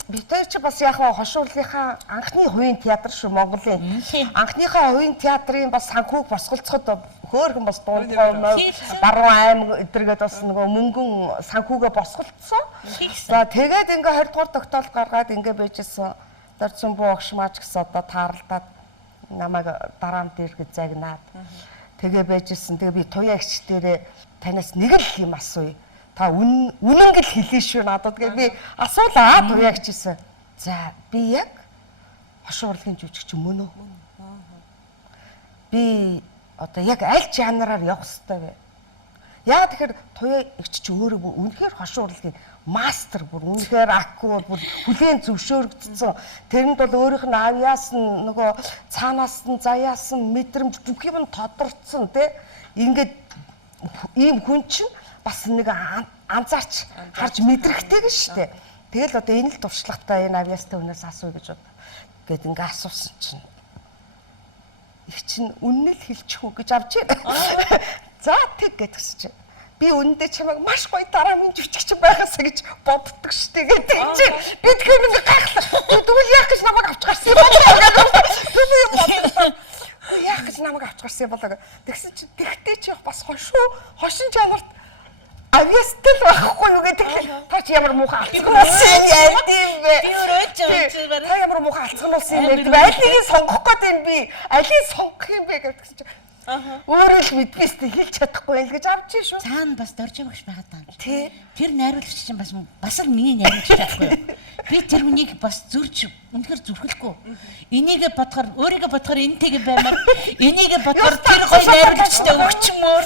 битээр чи бас яг хошуурлынхаа анхны хувийн театр шүү Монголын. Анхныхаа хувийн театрын бас санхүүг босголцоход хөөрхөн бас дундгой баруун аймаг эдэргээд бас нөгөө мөнгөн санхүүгээ босголцсон. За тэгээд ингээ 20 дугаар тогтоол гаргаад ингээ байжсэн. Дорцсон буу огш маач гэсэн одоо тааралдаад намайг дараамд иргэд загнаад тэгээ байжсэн. Тэгээ би туяа эгч дээрээ танаас нэг л юм асууя. Та үнэн гэл хэлээ шүү надад. Тэгээ би асуулаа туяа эгчээсээ. За би яг хошуурлын жүжигч мөн үү? Би одоо яг аль жанраар явах ёстой вэ? Яг тэгэхээр туяа эгч чи өөрөө үнэхээр хошуурлын мастер бүр үнэхээр аккур бүр хүлээн зөвшөөрөгдсөн. Тэрэнд бол өөрийнх нь авьяас нь нөгөө цаанаас нь заяас нь мэдрэмж бүх юм тодорцсон тий. Ингээд ийм хүн чинь бас нэг анзаарч харж мэдрэхтэй гэж шүү дээ. Тэгэл одоо энэ л туршлагатай энэ авьяастай хүнээс асууя гэж бод. Гэт ингээ асуусан чинь их чинь үнэн л хэлчих үү гэж авч байна. За тэг гэдгсэн чинь би үнэндээ чамайг маш гоё дараамын жүжигч байхасаа гэж боддог штэ гэдэг чинь би тэгэхээр ингээ гайхлаа. Тэгвэл яах гэж намайг авч гарсан юм бэ? Яах гэж намайг авч гарсан юм болоо. Тэгсэн чинь тэгтээ чи бас хошин чанарт авьяастай л байхгүй юу гэдэг. Та чи ямар муухай алцгуулсан юм яа бэ? Би өөрөө ч юм. Та ямар муухай алцгуулсан юм бэ? Аль нэгийг сонгох гээд юм би? Алийг сонгох юм бэ гэсэн чинь өөрөө л мэдвэстэй хэлж чадахгүй л гэж авч шүү. Цаана бас дорж байгаач байгаад байгаа юм. Тий. Тэр найруулагч чинь бас л миний найруулагч байхгүй юу? Би тэр хүнийг бас зөрж үнэхээр зүрхлэхгүй. Энийгээ бодохоор өөрийгөө бодохоор энтэйгээ баймаар энийгээ бодохоор тэр гоё найруулагчтай өгчмөр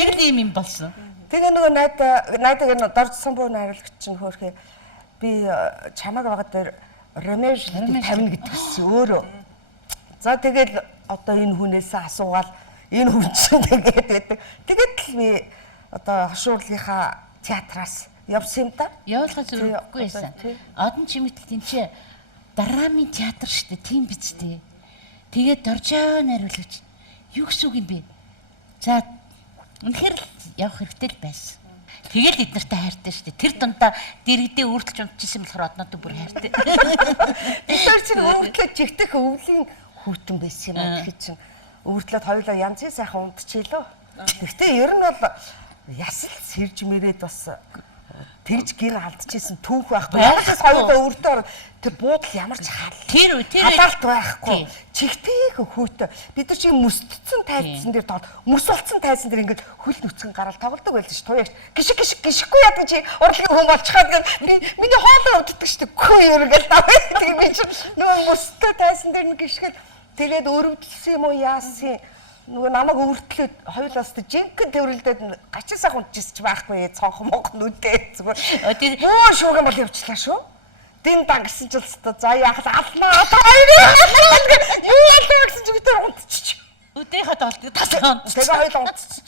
яг л юм болсон. Тэгээ нөгөө найдаг энэ доржсон буу найруулагч чинь хөөхөө би чамааг байгаа дээр ромеж 50 гэдгсэн өөрөө. За тэгэл одоо энэ хүнээсээ асуугаал энэ хүн чинь тэгээд байдаг. Тэгээд л би одоо хошуурлынхаа театраас явсан юм да. Явуулахаа зүрхгүй байсан. Одон чимэтэл тэнцээ дараамын театр шүү дээ. Тийм биз дээ. Тэгээд доржоо найруулагч юу гэсэн үг юм бэ? За үнэхээр л явах хэрэгтэй л байсан. Тэгээд эднэртэй хайртай шүү дээ. Тэр дундаа дэрэгдээ өөртөлж унтчихсан болохоор одноо бүр хайртай. Тэр чинь өөртлөө жигдэх өвлийн хүүтэн байсан юм аа. Тэгэхээр чинь өөртлөөд хоёулаа янзын сайхан унтчихлоо. Гэхдээ ер нь бол ясал сэрж мэрээд бас тэгж гин алдчихсэн түүх байхгүй. Яагаад хоёулаа өөртөө тэр буудал ямар ч халаалт байхгүй. Чигтэйг хөөтө бид нар чинь мөсдсөн тайзсан дээр тоглоод мөс болцсон тайзсан дээр ингээд хөл нүцгэн гараал тоглодог байлж ш. Туяагч гიშггүй яадаг чи урлагийн хүн болчиход миний хоолой өвддөг штэ. Хөө ергээл даваа. Тэгээ би чи нөгөө мөстэй тайзсан дээр нэг гიშгэл тэгээд өрөвдөлсөн юм уу яасан нөгөө намайг өвөртлөөд хоёулаас тэ жинхэнэ төврөлдөөд гачаа сайхан унтчихсан ч байхгүй цонхон нүдээ зүгээр. Бөө шууган бол явчихлаа шүү. Дин дан гэсэн ч л за яах л алнаа одоо хоёр юу ялаа гэсэн чи битэр унтчих. Үдээ хад болт тасаа. Тэгээ хоёулаа унтчих.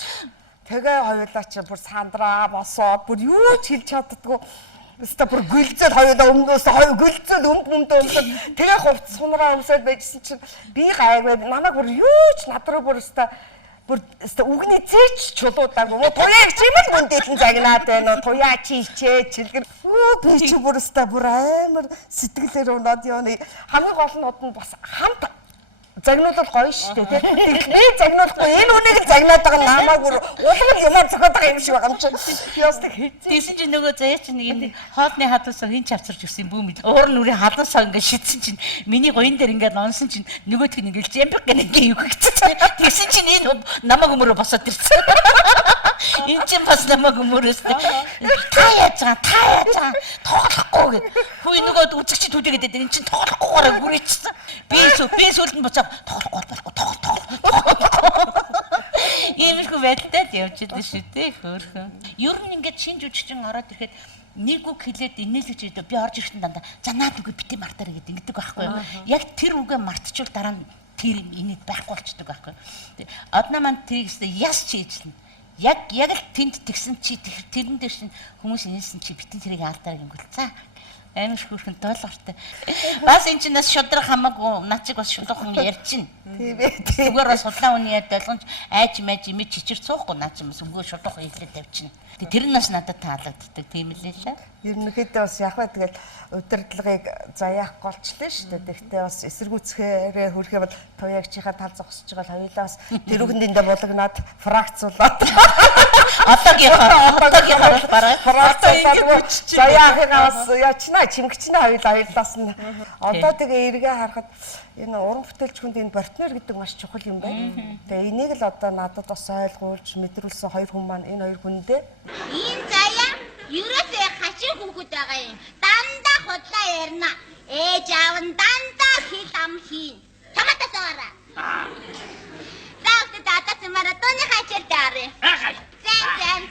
Тэгээ хоёулаа чи бүр сандраа босоод бүр юу ч хэлж чаддаггүй. Өстө бүр гүлзэл хоёулаа өмнөөс гүлзэл өмдөө тэгээ хувц сунраа өмсөд байжсэн чинь би гайгүй намайг бүр юу ч надруу бүр өстө үгний зээч чулуудаагүй туяаг чимэл мөндөлн загнаад байна уу туяа чи ичээ чилгэр би чи бүр өстө бүр амар сэтгэлээр унаад явна хамгийн гол нь удаа бас хамт загнуулал гоё шүү дээ тийм би загнуулахгүй энэ үнийг л загнаад байгаа намайг бүр улам юмар зохиод байгаа юм шиг байгаа юм чи ястаг хийсэн тийсэн чи нөгөө заяа чи нэг юм хоолны хадуусаа хин чавцарч өгсөн бүүм уур нүрийн хадуусаа ингээд шидсэн чинь миний гоён дээр ингээд онсон чинь нөгөөтг нь ингээд жамбик гэнэ юу гэчихсэн тийсэн чи энэ намайг өмөрөө босоод ирсэн Энд чинь бас намайг өмөрөөстэй. Та яаж байгаа? Тоглохгүй гэд. Хүү нөгөө үзэгчд үдээгээд энэ чинь тоглохгүйгээр хүрээчсэн. Би сүлд нь буцаа тоглохгүй тоглох. Иймэрхүү байдалтай явж идэв шүү дээ хөөрхөн. Ер нь ингээд шинж үжигчин ороод ирэхэд нэг үг хэлээд инээлгэж идэв. Би орж ирэхдээ дандаа за наад үгээ битээ мартаарай гэдэг ингэдэг байхгүй юу? Яг тэр үгээ мартчихвал дараа нь тэр инээд байхгүй болчдөг байхгүй юу? Одноо маань тэрийгсээ яс чийжлэн. Яг л тэнд тэгсэн чи тэрэн дээр шин хүмүүс инээсэн чи битэн тэрийг алдаа гингүүл. За амар хөөрхөн доолгортой. Бас энэ чинь нас шудраг хамаагүй начиг бас шулуухан ярьчин. Тийм ээ. Зүгээр бас судлаа үний яд долгонч айж мэж имэж чичир цуухгүй наа чинь бас өнгөө шулуухан хэлээд тавьчихна. Тэр нь бас надад таалагддаг тийм л лээ. Ерөнхийдөө бас яг ба тэгэл удирдлагыг заяах голчлаа шүү дээ. Тэгтээ бас эсэргүүцхээрээ хүрэхээ бол туяагчийнхаа тал зогсож байгаа хоёулаа бас тэрүүхэндээ болгоноод фракцуулаад одоогийнхоо фракцуулаад заяахыгаа бас ячна чимгчнэ хоёулаас нь одоо тэгээ эргээ харахад энэ уран бүтээлчхэнд энэ партнер гэдэг маш чухал юм байна. Тэгээ энийг л одоо надад бас ойлгуулж мэдрүүлсэн хоёр хүн маань энэ хоёр хүндээ энэ заяа ерөөсөө хачин хүүхэд байгаа юм. Дандаа худлаа ярина. Ээж аав нь дандаа хэл ам хийн. Чаматаас аваарай. Заавал датас маратоны хачил даарэ. Зэн.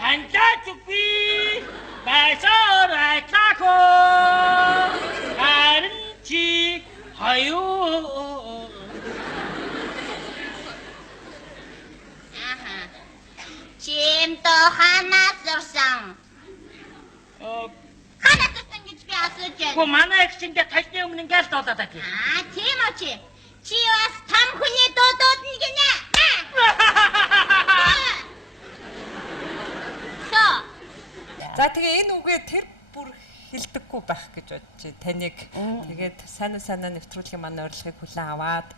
Хантачуки. Байсарай тако. Харинчи хаю. Чимто ханаас сурсан. Ханаас сурсан гэж би асууж байна. Гү манай их чинь ташны өмнө ингээл дуулаад байгаа. Тийм үү чи. Чи бас там хүний дуудууд нь гинэ. За тэгээ энэ үгээ тэр бүр хэлдэггүй байх гэж бодож таныг тэгээд сайн нэвтрүүлгийн манай урилгыг хүлээн аваад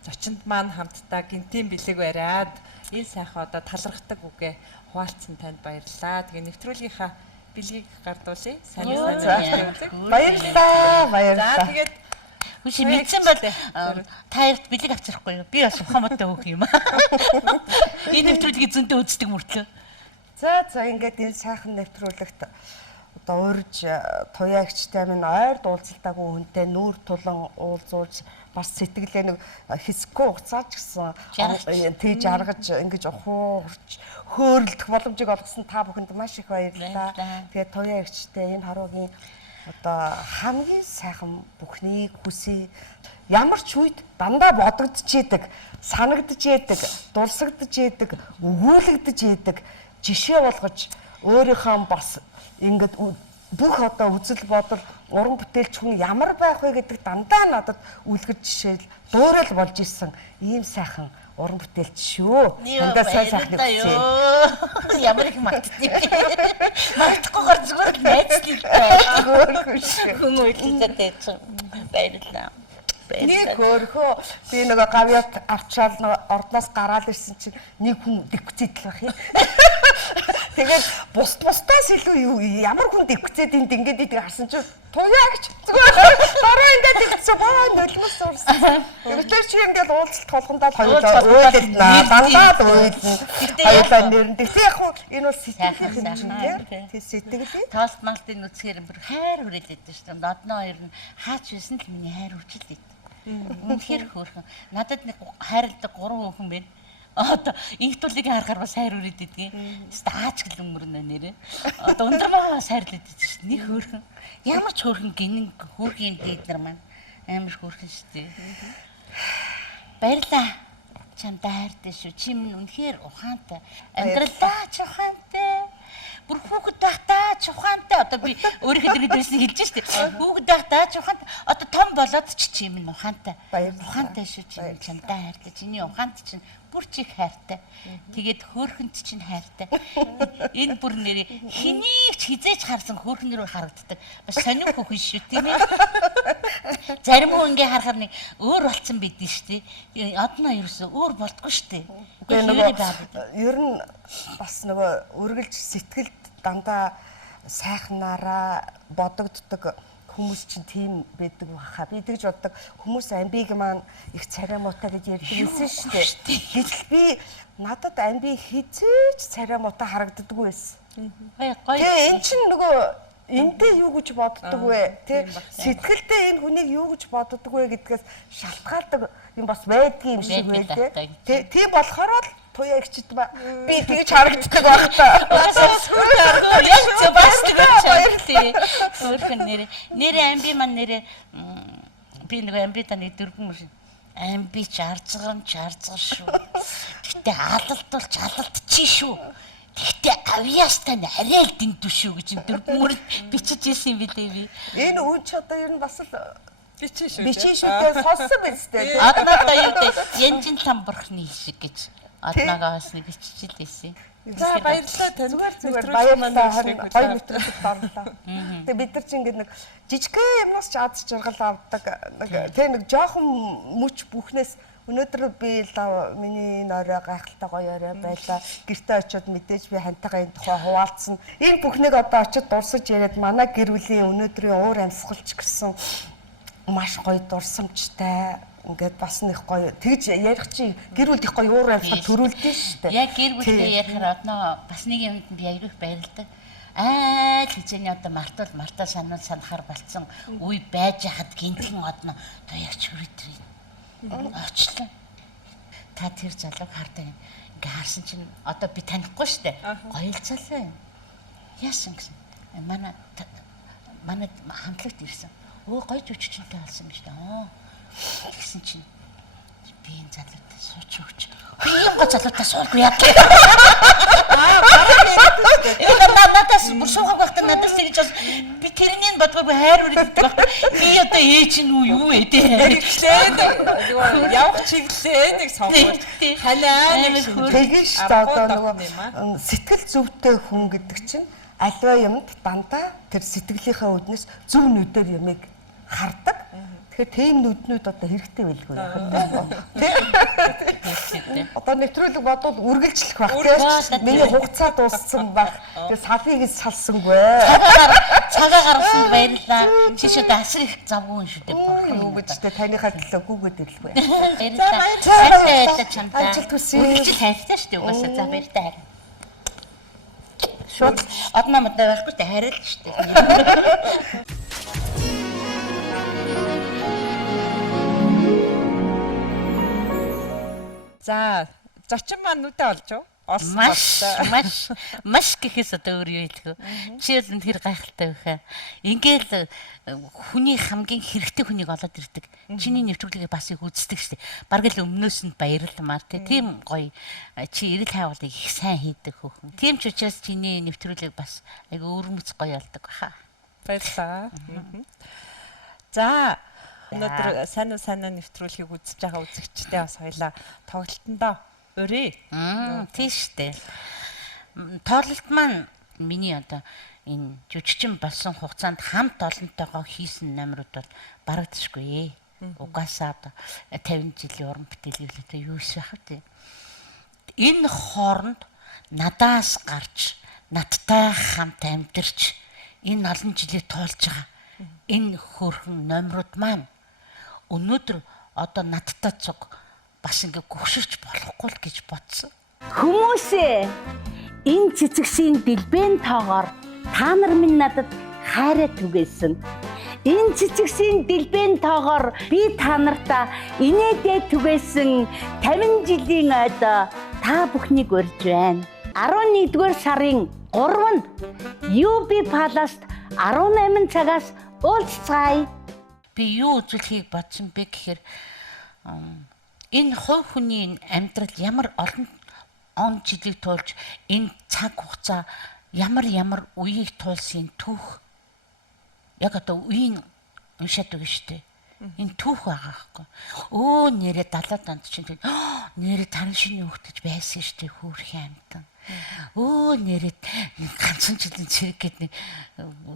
зочинд маань хамтдаа гинтийн бэлэг бариад энэ сайхан одоо талархдаг үгээ хуваалцсан танд баярлалаа. Тэгээ нэвтрүүлгийнхаа бэлгийг гардуулъя. Сайн баярлалаа. За тэгээд Үгүй мэдсэн бол та ярт бэлэг авчрахгүй юу? Би бас ухаамтай хөөх юм аа. Энэ нэвтрүүлгийг зөндөө үздэг мөртлөө. За ингээд энэ сайхан нэвтрүүлэгт одоо урьж туяагчтай минь ойр дуулцалтаагүй хүнтэй нүүр тулан уулзуулж бас сэтгэлээ нэг хэсэггүй хугацаач гэсэн тий жаргаж ингэж ухуурч хөөрөлдөх боломжийг олгосон та бүхэнд маш их баярлалаа. Тэгээд туяагчтай энэ харуугийн одоо хамгийн сайхан бүхнийг хүсье. Ямар ч үед дандаа бодогдчихийдэг, санагдчихийдэг, дулсагдчихийдэг, өгүүлэгдчихийдэг жишээ болгож өөрийнхөө бас ингээд бүх одоо үзэл бодол уран бүтээлч хүн ямар байх вэ гэдэг дандаа надад үлгэр жишээл дуурал болж исэн ийм сайхан уран бүтээлч шүү. Дандаа сайхан хэвчээ. Ямар их магтдаг. Магтахгүйгээр зүгээр найзлалтай. Хүн үйлдэлтэй чинь баярлалаа. Нэг хөөрхөө би нөгөө гавьяат авчаал ордноос гараад ирсэн чинь нэг хүн дэвхцэдэл байх юм. Тэгээд бусдаас илүү ямар хүн дэвхцээд энд ингээд идэх харсан чинь туяагч зүгээр дараа ингээд идсэн боо нулимс сурсан. Тэгэхээр чи ингээд уулзалт толгондоо хоёулаа уйлдана дандаа уйлдана. Хоёулаа нэрнэ. Тэгсэн яг хуу энэ бол сэтгэлийн хэмжээ. Тэг сэтгэлийн тоолт малтын үсгээр бүр хайр хүрээлээд шүү дээ. Одноо хоёр нь хаач байсан л миний хайр хүчлээ. Үнэхээр хөөрхөн. Надад нэг хайрладаг 3 хүн байна. Одоо инх тулыг харахаар бас хайр үрээд идэгин. Стаач гэл өнгөрнө нэрээ. Одоо өндрмаа хайрлаад идэж шүү. Нэг хөөрхөн. Ямар ч хөөрхөн гинэн хөөрхийн дийднэр маань амар хөөрхөн шүү дээ. Баярлаа. Чамтай хайртай шүү. Чи минь үнэхээр ухаантай. Амьдралдаа ч ухаантай. Бүр хүүхэд байхдаа ч ухаантай. Одоо би өөрийнхөө дэргэдээс хэлж штэ. Хүүхэд байхдаа ч ухаантай. Одоо том болоод ч чи минь ухаантай. Ухаантай шүү чи чамтай хайртай. Чиний ухаант чинь бүр чих хайртай. Тэгээд хөөрхөнд чинь хайртай. Энэ бүр нэр хэнийг ч хизээж харсан хөөрхнөрөө харагддаг. Бас сонин хөхөн шүү тийм ээ. Зарим хүн ингээ харахаар нэг өөр болцсон байдэн штэ. Одноо ерөөсөө өөр болдгоо штэ. Ер нь бас нөгөө үргэлж сэтгэлд дандаа сайхнаараа бодогддог хүмүүс чинь тийм байдаг баха. Би тэгж боддог. Хүмүүс амбиг маань их царай муутай гэж ярьдаг байсан шүү дээ. Гэтэл би надад амби хизээч царай муутай харагддаггүй байсан. Тэгээ эн чинь нөгөө эндээ юу гэж боддог вэ? Тэ сэтгэлдээ энэ хүнийг юу гэж боддог вэ гэдгээс шалтгаалдаг юм бас байдгийн юм шиг байл тэ. Тийм болохоор л туяа ихчд ба би тэгж харагддаг байх та. Яг зөв бас тэгэж баярлалаа. Нэр амби маань нэр би нэг амби таны дөрвөн амби чарцгар шүү. Гэтэ алалдуулж алалдчих шүү. Тэгтээ авьяастай нь арай л дэндүү шүү гэж дөрвөн бичиж ирсэн юм билээ би. Энэ үн ч одоо ер нь бас л бичиж шүү. Бичиж шүү дээ сонссон биз дээ. Одноо юу дээ янжин там бурхны шиг гэж одноогоос нэг биччихлээсэн. За баярлалаа тань. Зүгээр баярлалаа. Гоё нэвтрүүлэг барлаа. Тэгээ бид нар чинь нэг жижигхэн юмнаас ч аз жаргал авдаг. Нэг жоохон мөч бүхнээс өнөөдөр би л миний нойроо гайхалтай гоё орой байлаа. Гэртээ очиод мэдээж би хантайгаа энэ тухай хуваалцсан. Энэ бүхнийг одоо очиод дурсаж яриад манай гэр бүлийн өнөөдрийн уур амьсгалч гэсэн маш гоё дурсамжтай ингээд бас нэг гоё тэгж ярих чи гэр бүл их гоё уур амьсгал төрүүлдэг шүү дээ. Яг гэр бүлтэй ярихаар одноо бас нэг юмд би аяг баярлалаа. Л хизээний одоо мартаа санахаар болцсон үе байж хад гинтхэн одноо одоо яг ч хүрээтрээ очлоо. Та тэр залууг хардаа юм. Ингээ харсан чинь одоо би танихгүй штэ. Гоёлцоолаа юм. Яасан гэсэн. Манай хамтлагт ирсэн. Өө гоё жүжигчтэй болсон юм штэ. Гэсэн чинь би энэ залуутай сууч өгч. Би юм залуутай суулгүй яа. Надаас бүршүүхэг багтаа надаас тэгж бол би тэрнийг бодгоогүй хайр үргэлжлэх баг. Би одоо ээж нь юу вэ те. Хэрэглээ явах чиглэлээ нэг сонгож. Ханаа нэг тэгэн шүү дээ одоо нөгөө сэтгэл зөвтэй хүн гэдэг чинь альва юмд дандаа тэр сэтгэлийнхээ үднэс зөв нүдээр ямиг хардаг. Тэгэхээр тийм нүднүүд одоо хэрэгтэй байлгүй яах вэ? Одоо нэвтрүүлэг бодвол үргэлжлэх баг тийм. Миний хугацаа дууссан баг. Тэгээ салыг салсангүй. Цагаа гаргасан баярлалаа. Чи шүүд асар их завгүй шүү дээ. Юу гэж тэ таныхаа төлөө гүгээд ирлгүй. Баярлалаа чамтай. Ажил төсөө. Хайртай шүү дээ угаасаа. За баяртай. Шууд одноо модоо байхгүй тэ хайрал шүү дээ. За зочин маань нүдэ олж юу? Маш гэхээс одоо өөр юу хэлэх вэ? Чи л тэр гайхалтай байхаа. Ингээл хүний хамгийн хэрэгтэй хүнийг олоод ирдэг. Чиний нэвтрүүлгийг бас их үздэг штеп. Бараг л өмнөөс нь баярламаар тийм гоё. Чи эрэл хайвалыг их сайн хийдэг хөөхөн. Тийм ч учраас чиний нэвтрүүлэг бас айгу өрмөц гоё болдог баха. Баярлалаа. За өнөөдөр сайн нэвтрүүлгийг үзэж байгаа үзэгчтэй бас хоёлаа тоглолтондоо өрөө. Тийм штэ. Тоглолт маань миний одоо энэ жүжигчин болсон хугацаанд хамт олонтойгоо хийсэн номерууд бол барагдчихгүй. Угаасаа одоо 50 жилийн уран бүтээлүүд одоо юу их байх вэ? Энэ хооронд надаас гарч надтай хамт амьдарч энэ олон жилийг тоолж байгаа энэ хөөрхөн номерууд маань өнөөдөр одоо надтай цуг бас ингээ гүширч болохгүй л гэж бодсон. Хүмүүсээ энэ цэцэгсийн дэлбэн тоогоор та нар минь надад хайраа түгээсэн. Энэ цэцэгсийн дэлбэн тоогоор би та нартаа инээдээ түгээсэн 50 жилийн ойдоо та бүхнийг урьж байна. 11-р сарын 3-нд UB Palace 18 цагаас уулзцаая. Би юу үзүүлэхийг бодсон бэ гэхээр энэ хувь хүний амьдрал ямар олон он жилиг туулж энэ цаг хугацаа ямар үеийг туулсан түүх яг одоо үеийн уншаад байгаа шүү дээ. Энэ түүх байгаа байхгүй. Нэрээ 70 онд чинь нэрээ таран шиний хөвтөж байсан шүү дээ хөөрхөн амтан. Нэрээ ганцхан жилийн цэрэг гэдэг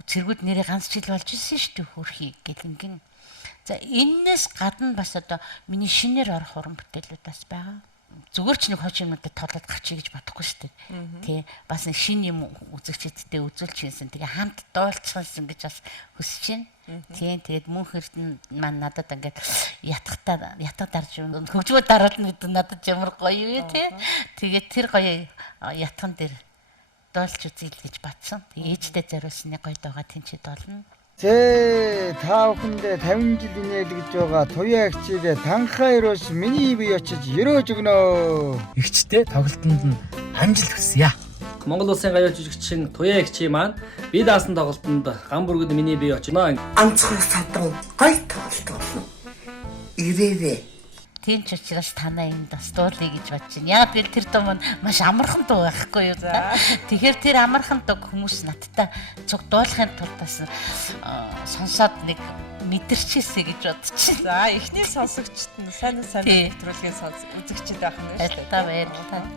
цэргүүд нэрээ ганц жил болж ирсэн шүү дээ хөөрхий гэл ингэн. За энэс гадна бас одоо миний шинээр орох уран бүтээлүүд бас байгаа. зүгээр ч нэг хож юмнуудад тоглоод гарчий гэж бодохгүй шүү дээ. Тий. Бас нэг шин юм үзэгчдэдээ үзүүлж хийсэн. Тэгээ хамт дуулчихсан гэж бас хүсэж байна. Тийм тэгээд мөн хэрдэн маань надад ингээд ятга дарж хөгжмөд дараад надад ямар гоё юу тий. Тэгээд тэр гоё ятган дээр дуулж үзье гэж батсан. Ээжтэй зориулсан нэг гоё дууга тэнцэд болно. Зээ та бүхэндээ 50 жил инээлгэж байгаа туяа эгчийг танхаа өрөөс миний бие очиж өрөөж өгнө. Эгчтэй тоглолтод нь амжилт хүсье. Монгол улсын гаяа жүжигчин туяа эгчийн маань бие даасан тоглолтод ган бүргэд миний бие очино. Анцгой садан гой тоглолт болно. Ирээвэ. Тийм ч учраас танаа юм бас дуулъя гэж бодож байна. Яг тэр дуу маань маш амархан дуу байхгүй юу? Тэгэхээр тэр амархан дуу хүмүүс надтай цуг дуулахын тулд бас сонсоод нэг мэдэрчээсэй гэж бодож байна. За эхний сонсогчд нь сайн нэвтрүүлгийн үзэгчд байх нь шүү дээ. Та баярлалаа.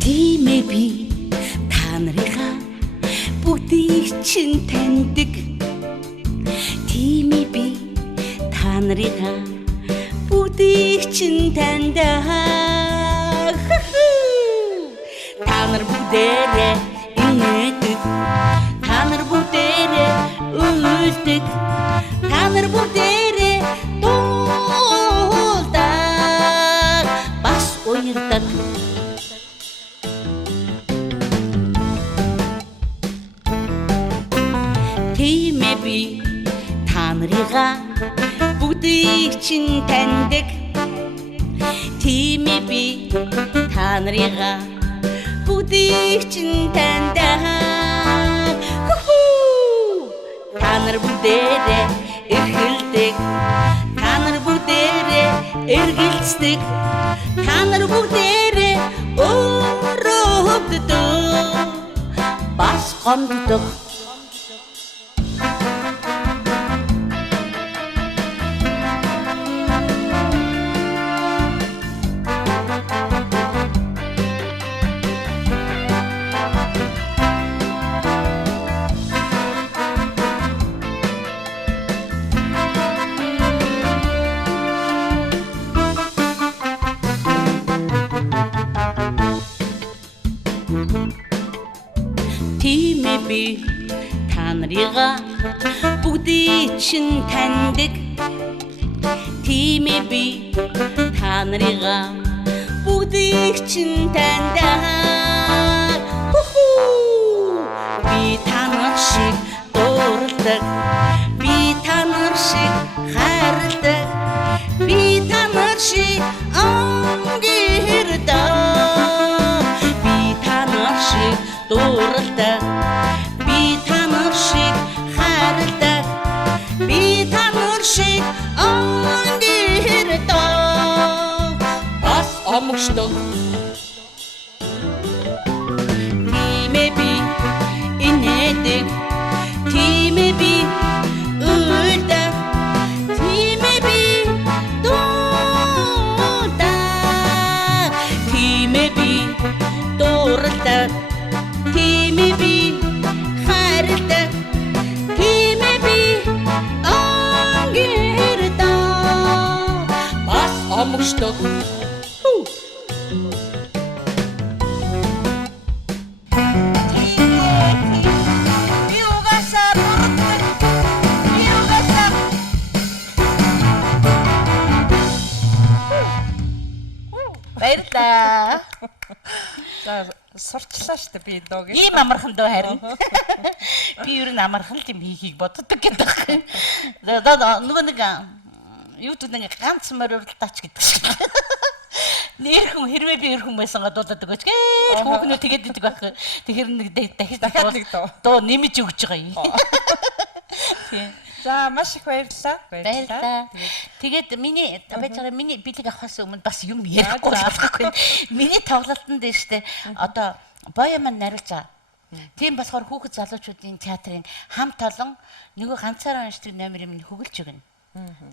Тимээ би та нарынхаа бүгдийг чинь таньдаг. Тимээ би та нарынхаа бүгдийг чинь таньдаг. Та нар бүгдээрээ инээдэг. Та нар бүгдээрээ үлдэг. Та нар бүгдээрээ дуулдаг. Бас уярдаг. Тимээ би та нарыгаа бүгдийг чинь таньдаг. Тимээ би та нарыгаа бүгдийг чинь таньдаг. Та нар бүгдээрээ эргэлдэг. Та нар бүгдээрээ эргэлздэг. Та нар бүгдээрээ өрөвддөг. Бас гомддог. Тимээ би та нарыгаа бүгдийг чинь таньдаг. Тимээ би та нарыгаа бүгдийг чинь таньдаг. Би та нар шиг дууралдаг. Би та нар шиг хайрладаг. Би та нар шиг ангирдаг. Би та нар шиг дууралдаг. Би та нар шиг хайрладаг. Би та нар шиг ангирдаг. Бас омгшдог. Тимээ би инээдэг. Тимээ би үлдэг. Тимээ би дуулдаг. Тимээ би дууралдаг. Тимээ би хайрладаг. Тимээ би ангирдаг. Бас омгшдог. Баярлалаа. За сурчлаа шүү дээ би дууг. Ийм амархан дуу харин. Би ер нь амархан юм хийхийг боддог гэдэг. Нөгөө нэг юу гэдэг нэг ганц морилтаач гэдэг шиг. Нэрхэн хэрвээ би эрхэн байсан гадуулаад өгөөч гэж хүүхнүүд тэгээд идэг байх. Тэгэхээр нэг дахиад нэг дуу нэмэж өгч байгаа юм. Тийм. За маш их баярлалаа. Тэгээд миний билег авахаас өмнө бас юм ярихгүй болохгүй. Миний тоглолтод дээр штэ одоо боё маань нариулж байгаа. Тийм болохоор хүүхэд залуучуудын театрын хамт олон нөгөө ганцаараа уншдаг номерыг минь хөглж өгнө.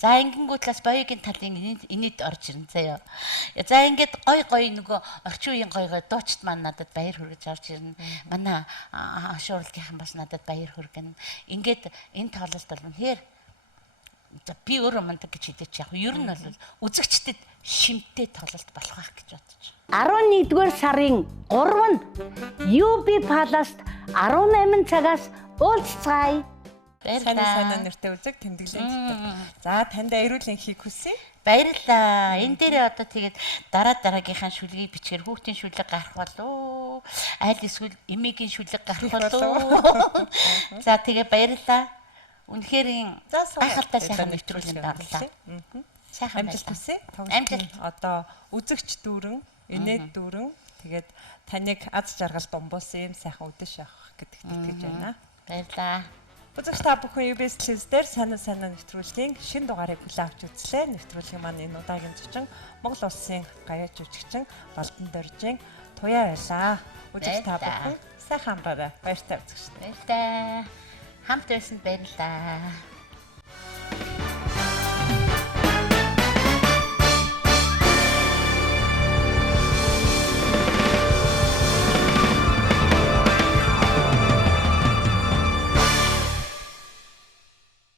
За ингэнгүүт бас боёгийн талын инээд орж ирнэ заяа. За ингээд гой нөгөө орчин үеийн гой дуучид маань надад баяр хүргэж орж ирнэ. Манай шуурлагийнхан бас надад баяр хүргэнэ. Ингээд энэ тоглолт бол үнэхээр би өөрөө мундаг гэж хэлээч яг. Ер нь бол үзэгчдэд шимттэй тоглолт болох байх гэж бодож байна. 11-р сарын 3-нд UB Palace-д 18 цагаас уулзцаая. Сайн нэртэй үзэг тэмдэглэн зүтгэв. За танд ариулын хийх хүсье. Баярлалаа. Энэ дээр одоо тэгээд дараагийнхаа шүлгийг бичгээр хүүхдийн шүлэг гарах болов. Аль эсвэл эмээгийн шүлэг гарах болов. За тэгээ баярлалаа. Үнэхээр гайхалтай сайхан нэвтрүүлэнд орлоо. Сайхан амжилт хүсье. Амжилт. Одоо үзэгч дүүрэн, инээд дүүрэн тэгээд таныг аз жаргал думбуулсан юм сайхан үдэш явах гэдэгт итгэж байна. Баярлалаа. Үзэгч та бүхэн UBS Plus дээр сайн нэвтрүүлгийн шинэ дугаарыг хүлээн авч үзлээ. Нэвтрүүлгийн маань энэ удаагийн зочин Монгол улсын гавьяа жүжигчин Балдан Доржийн Туяа байлаа. Үзэгч та бүхэн сайхан амраарай. Баяртай үзэгч. Баяртай. Хамт байсанд баярлалаа.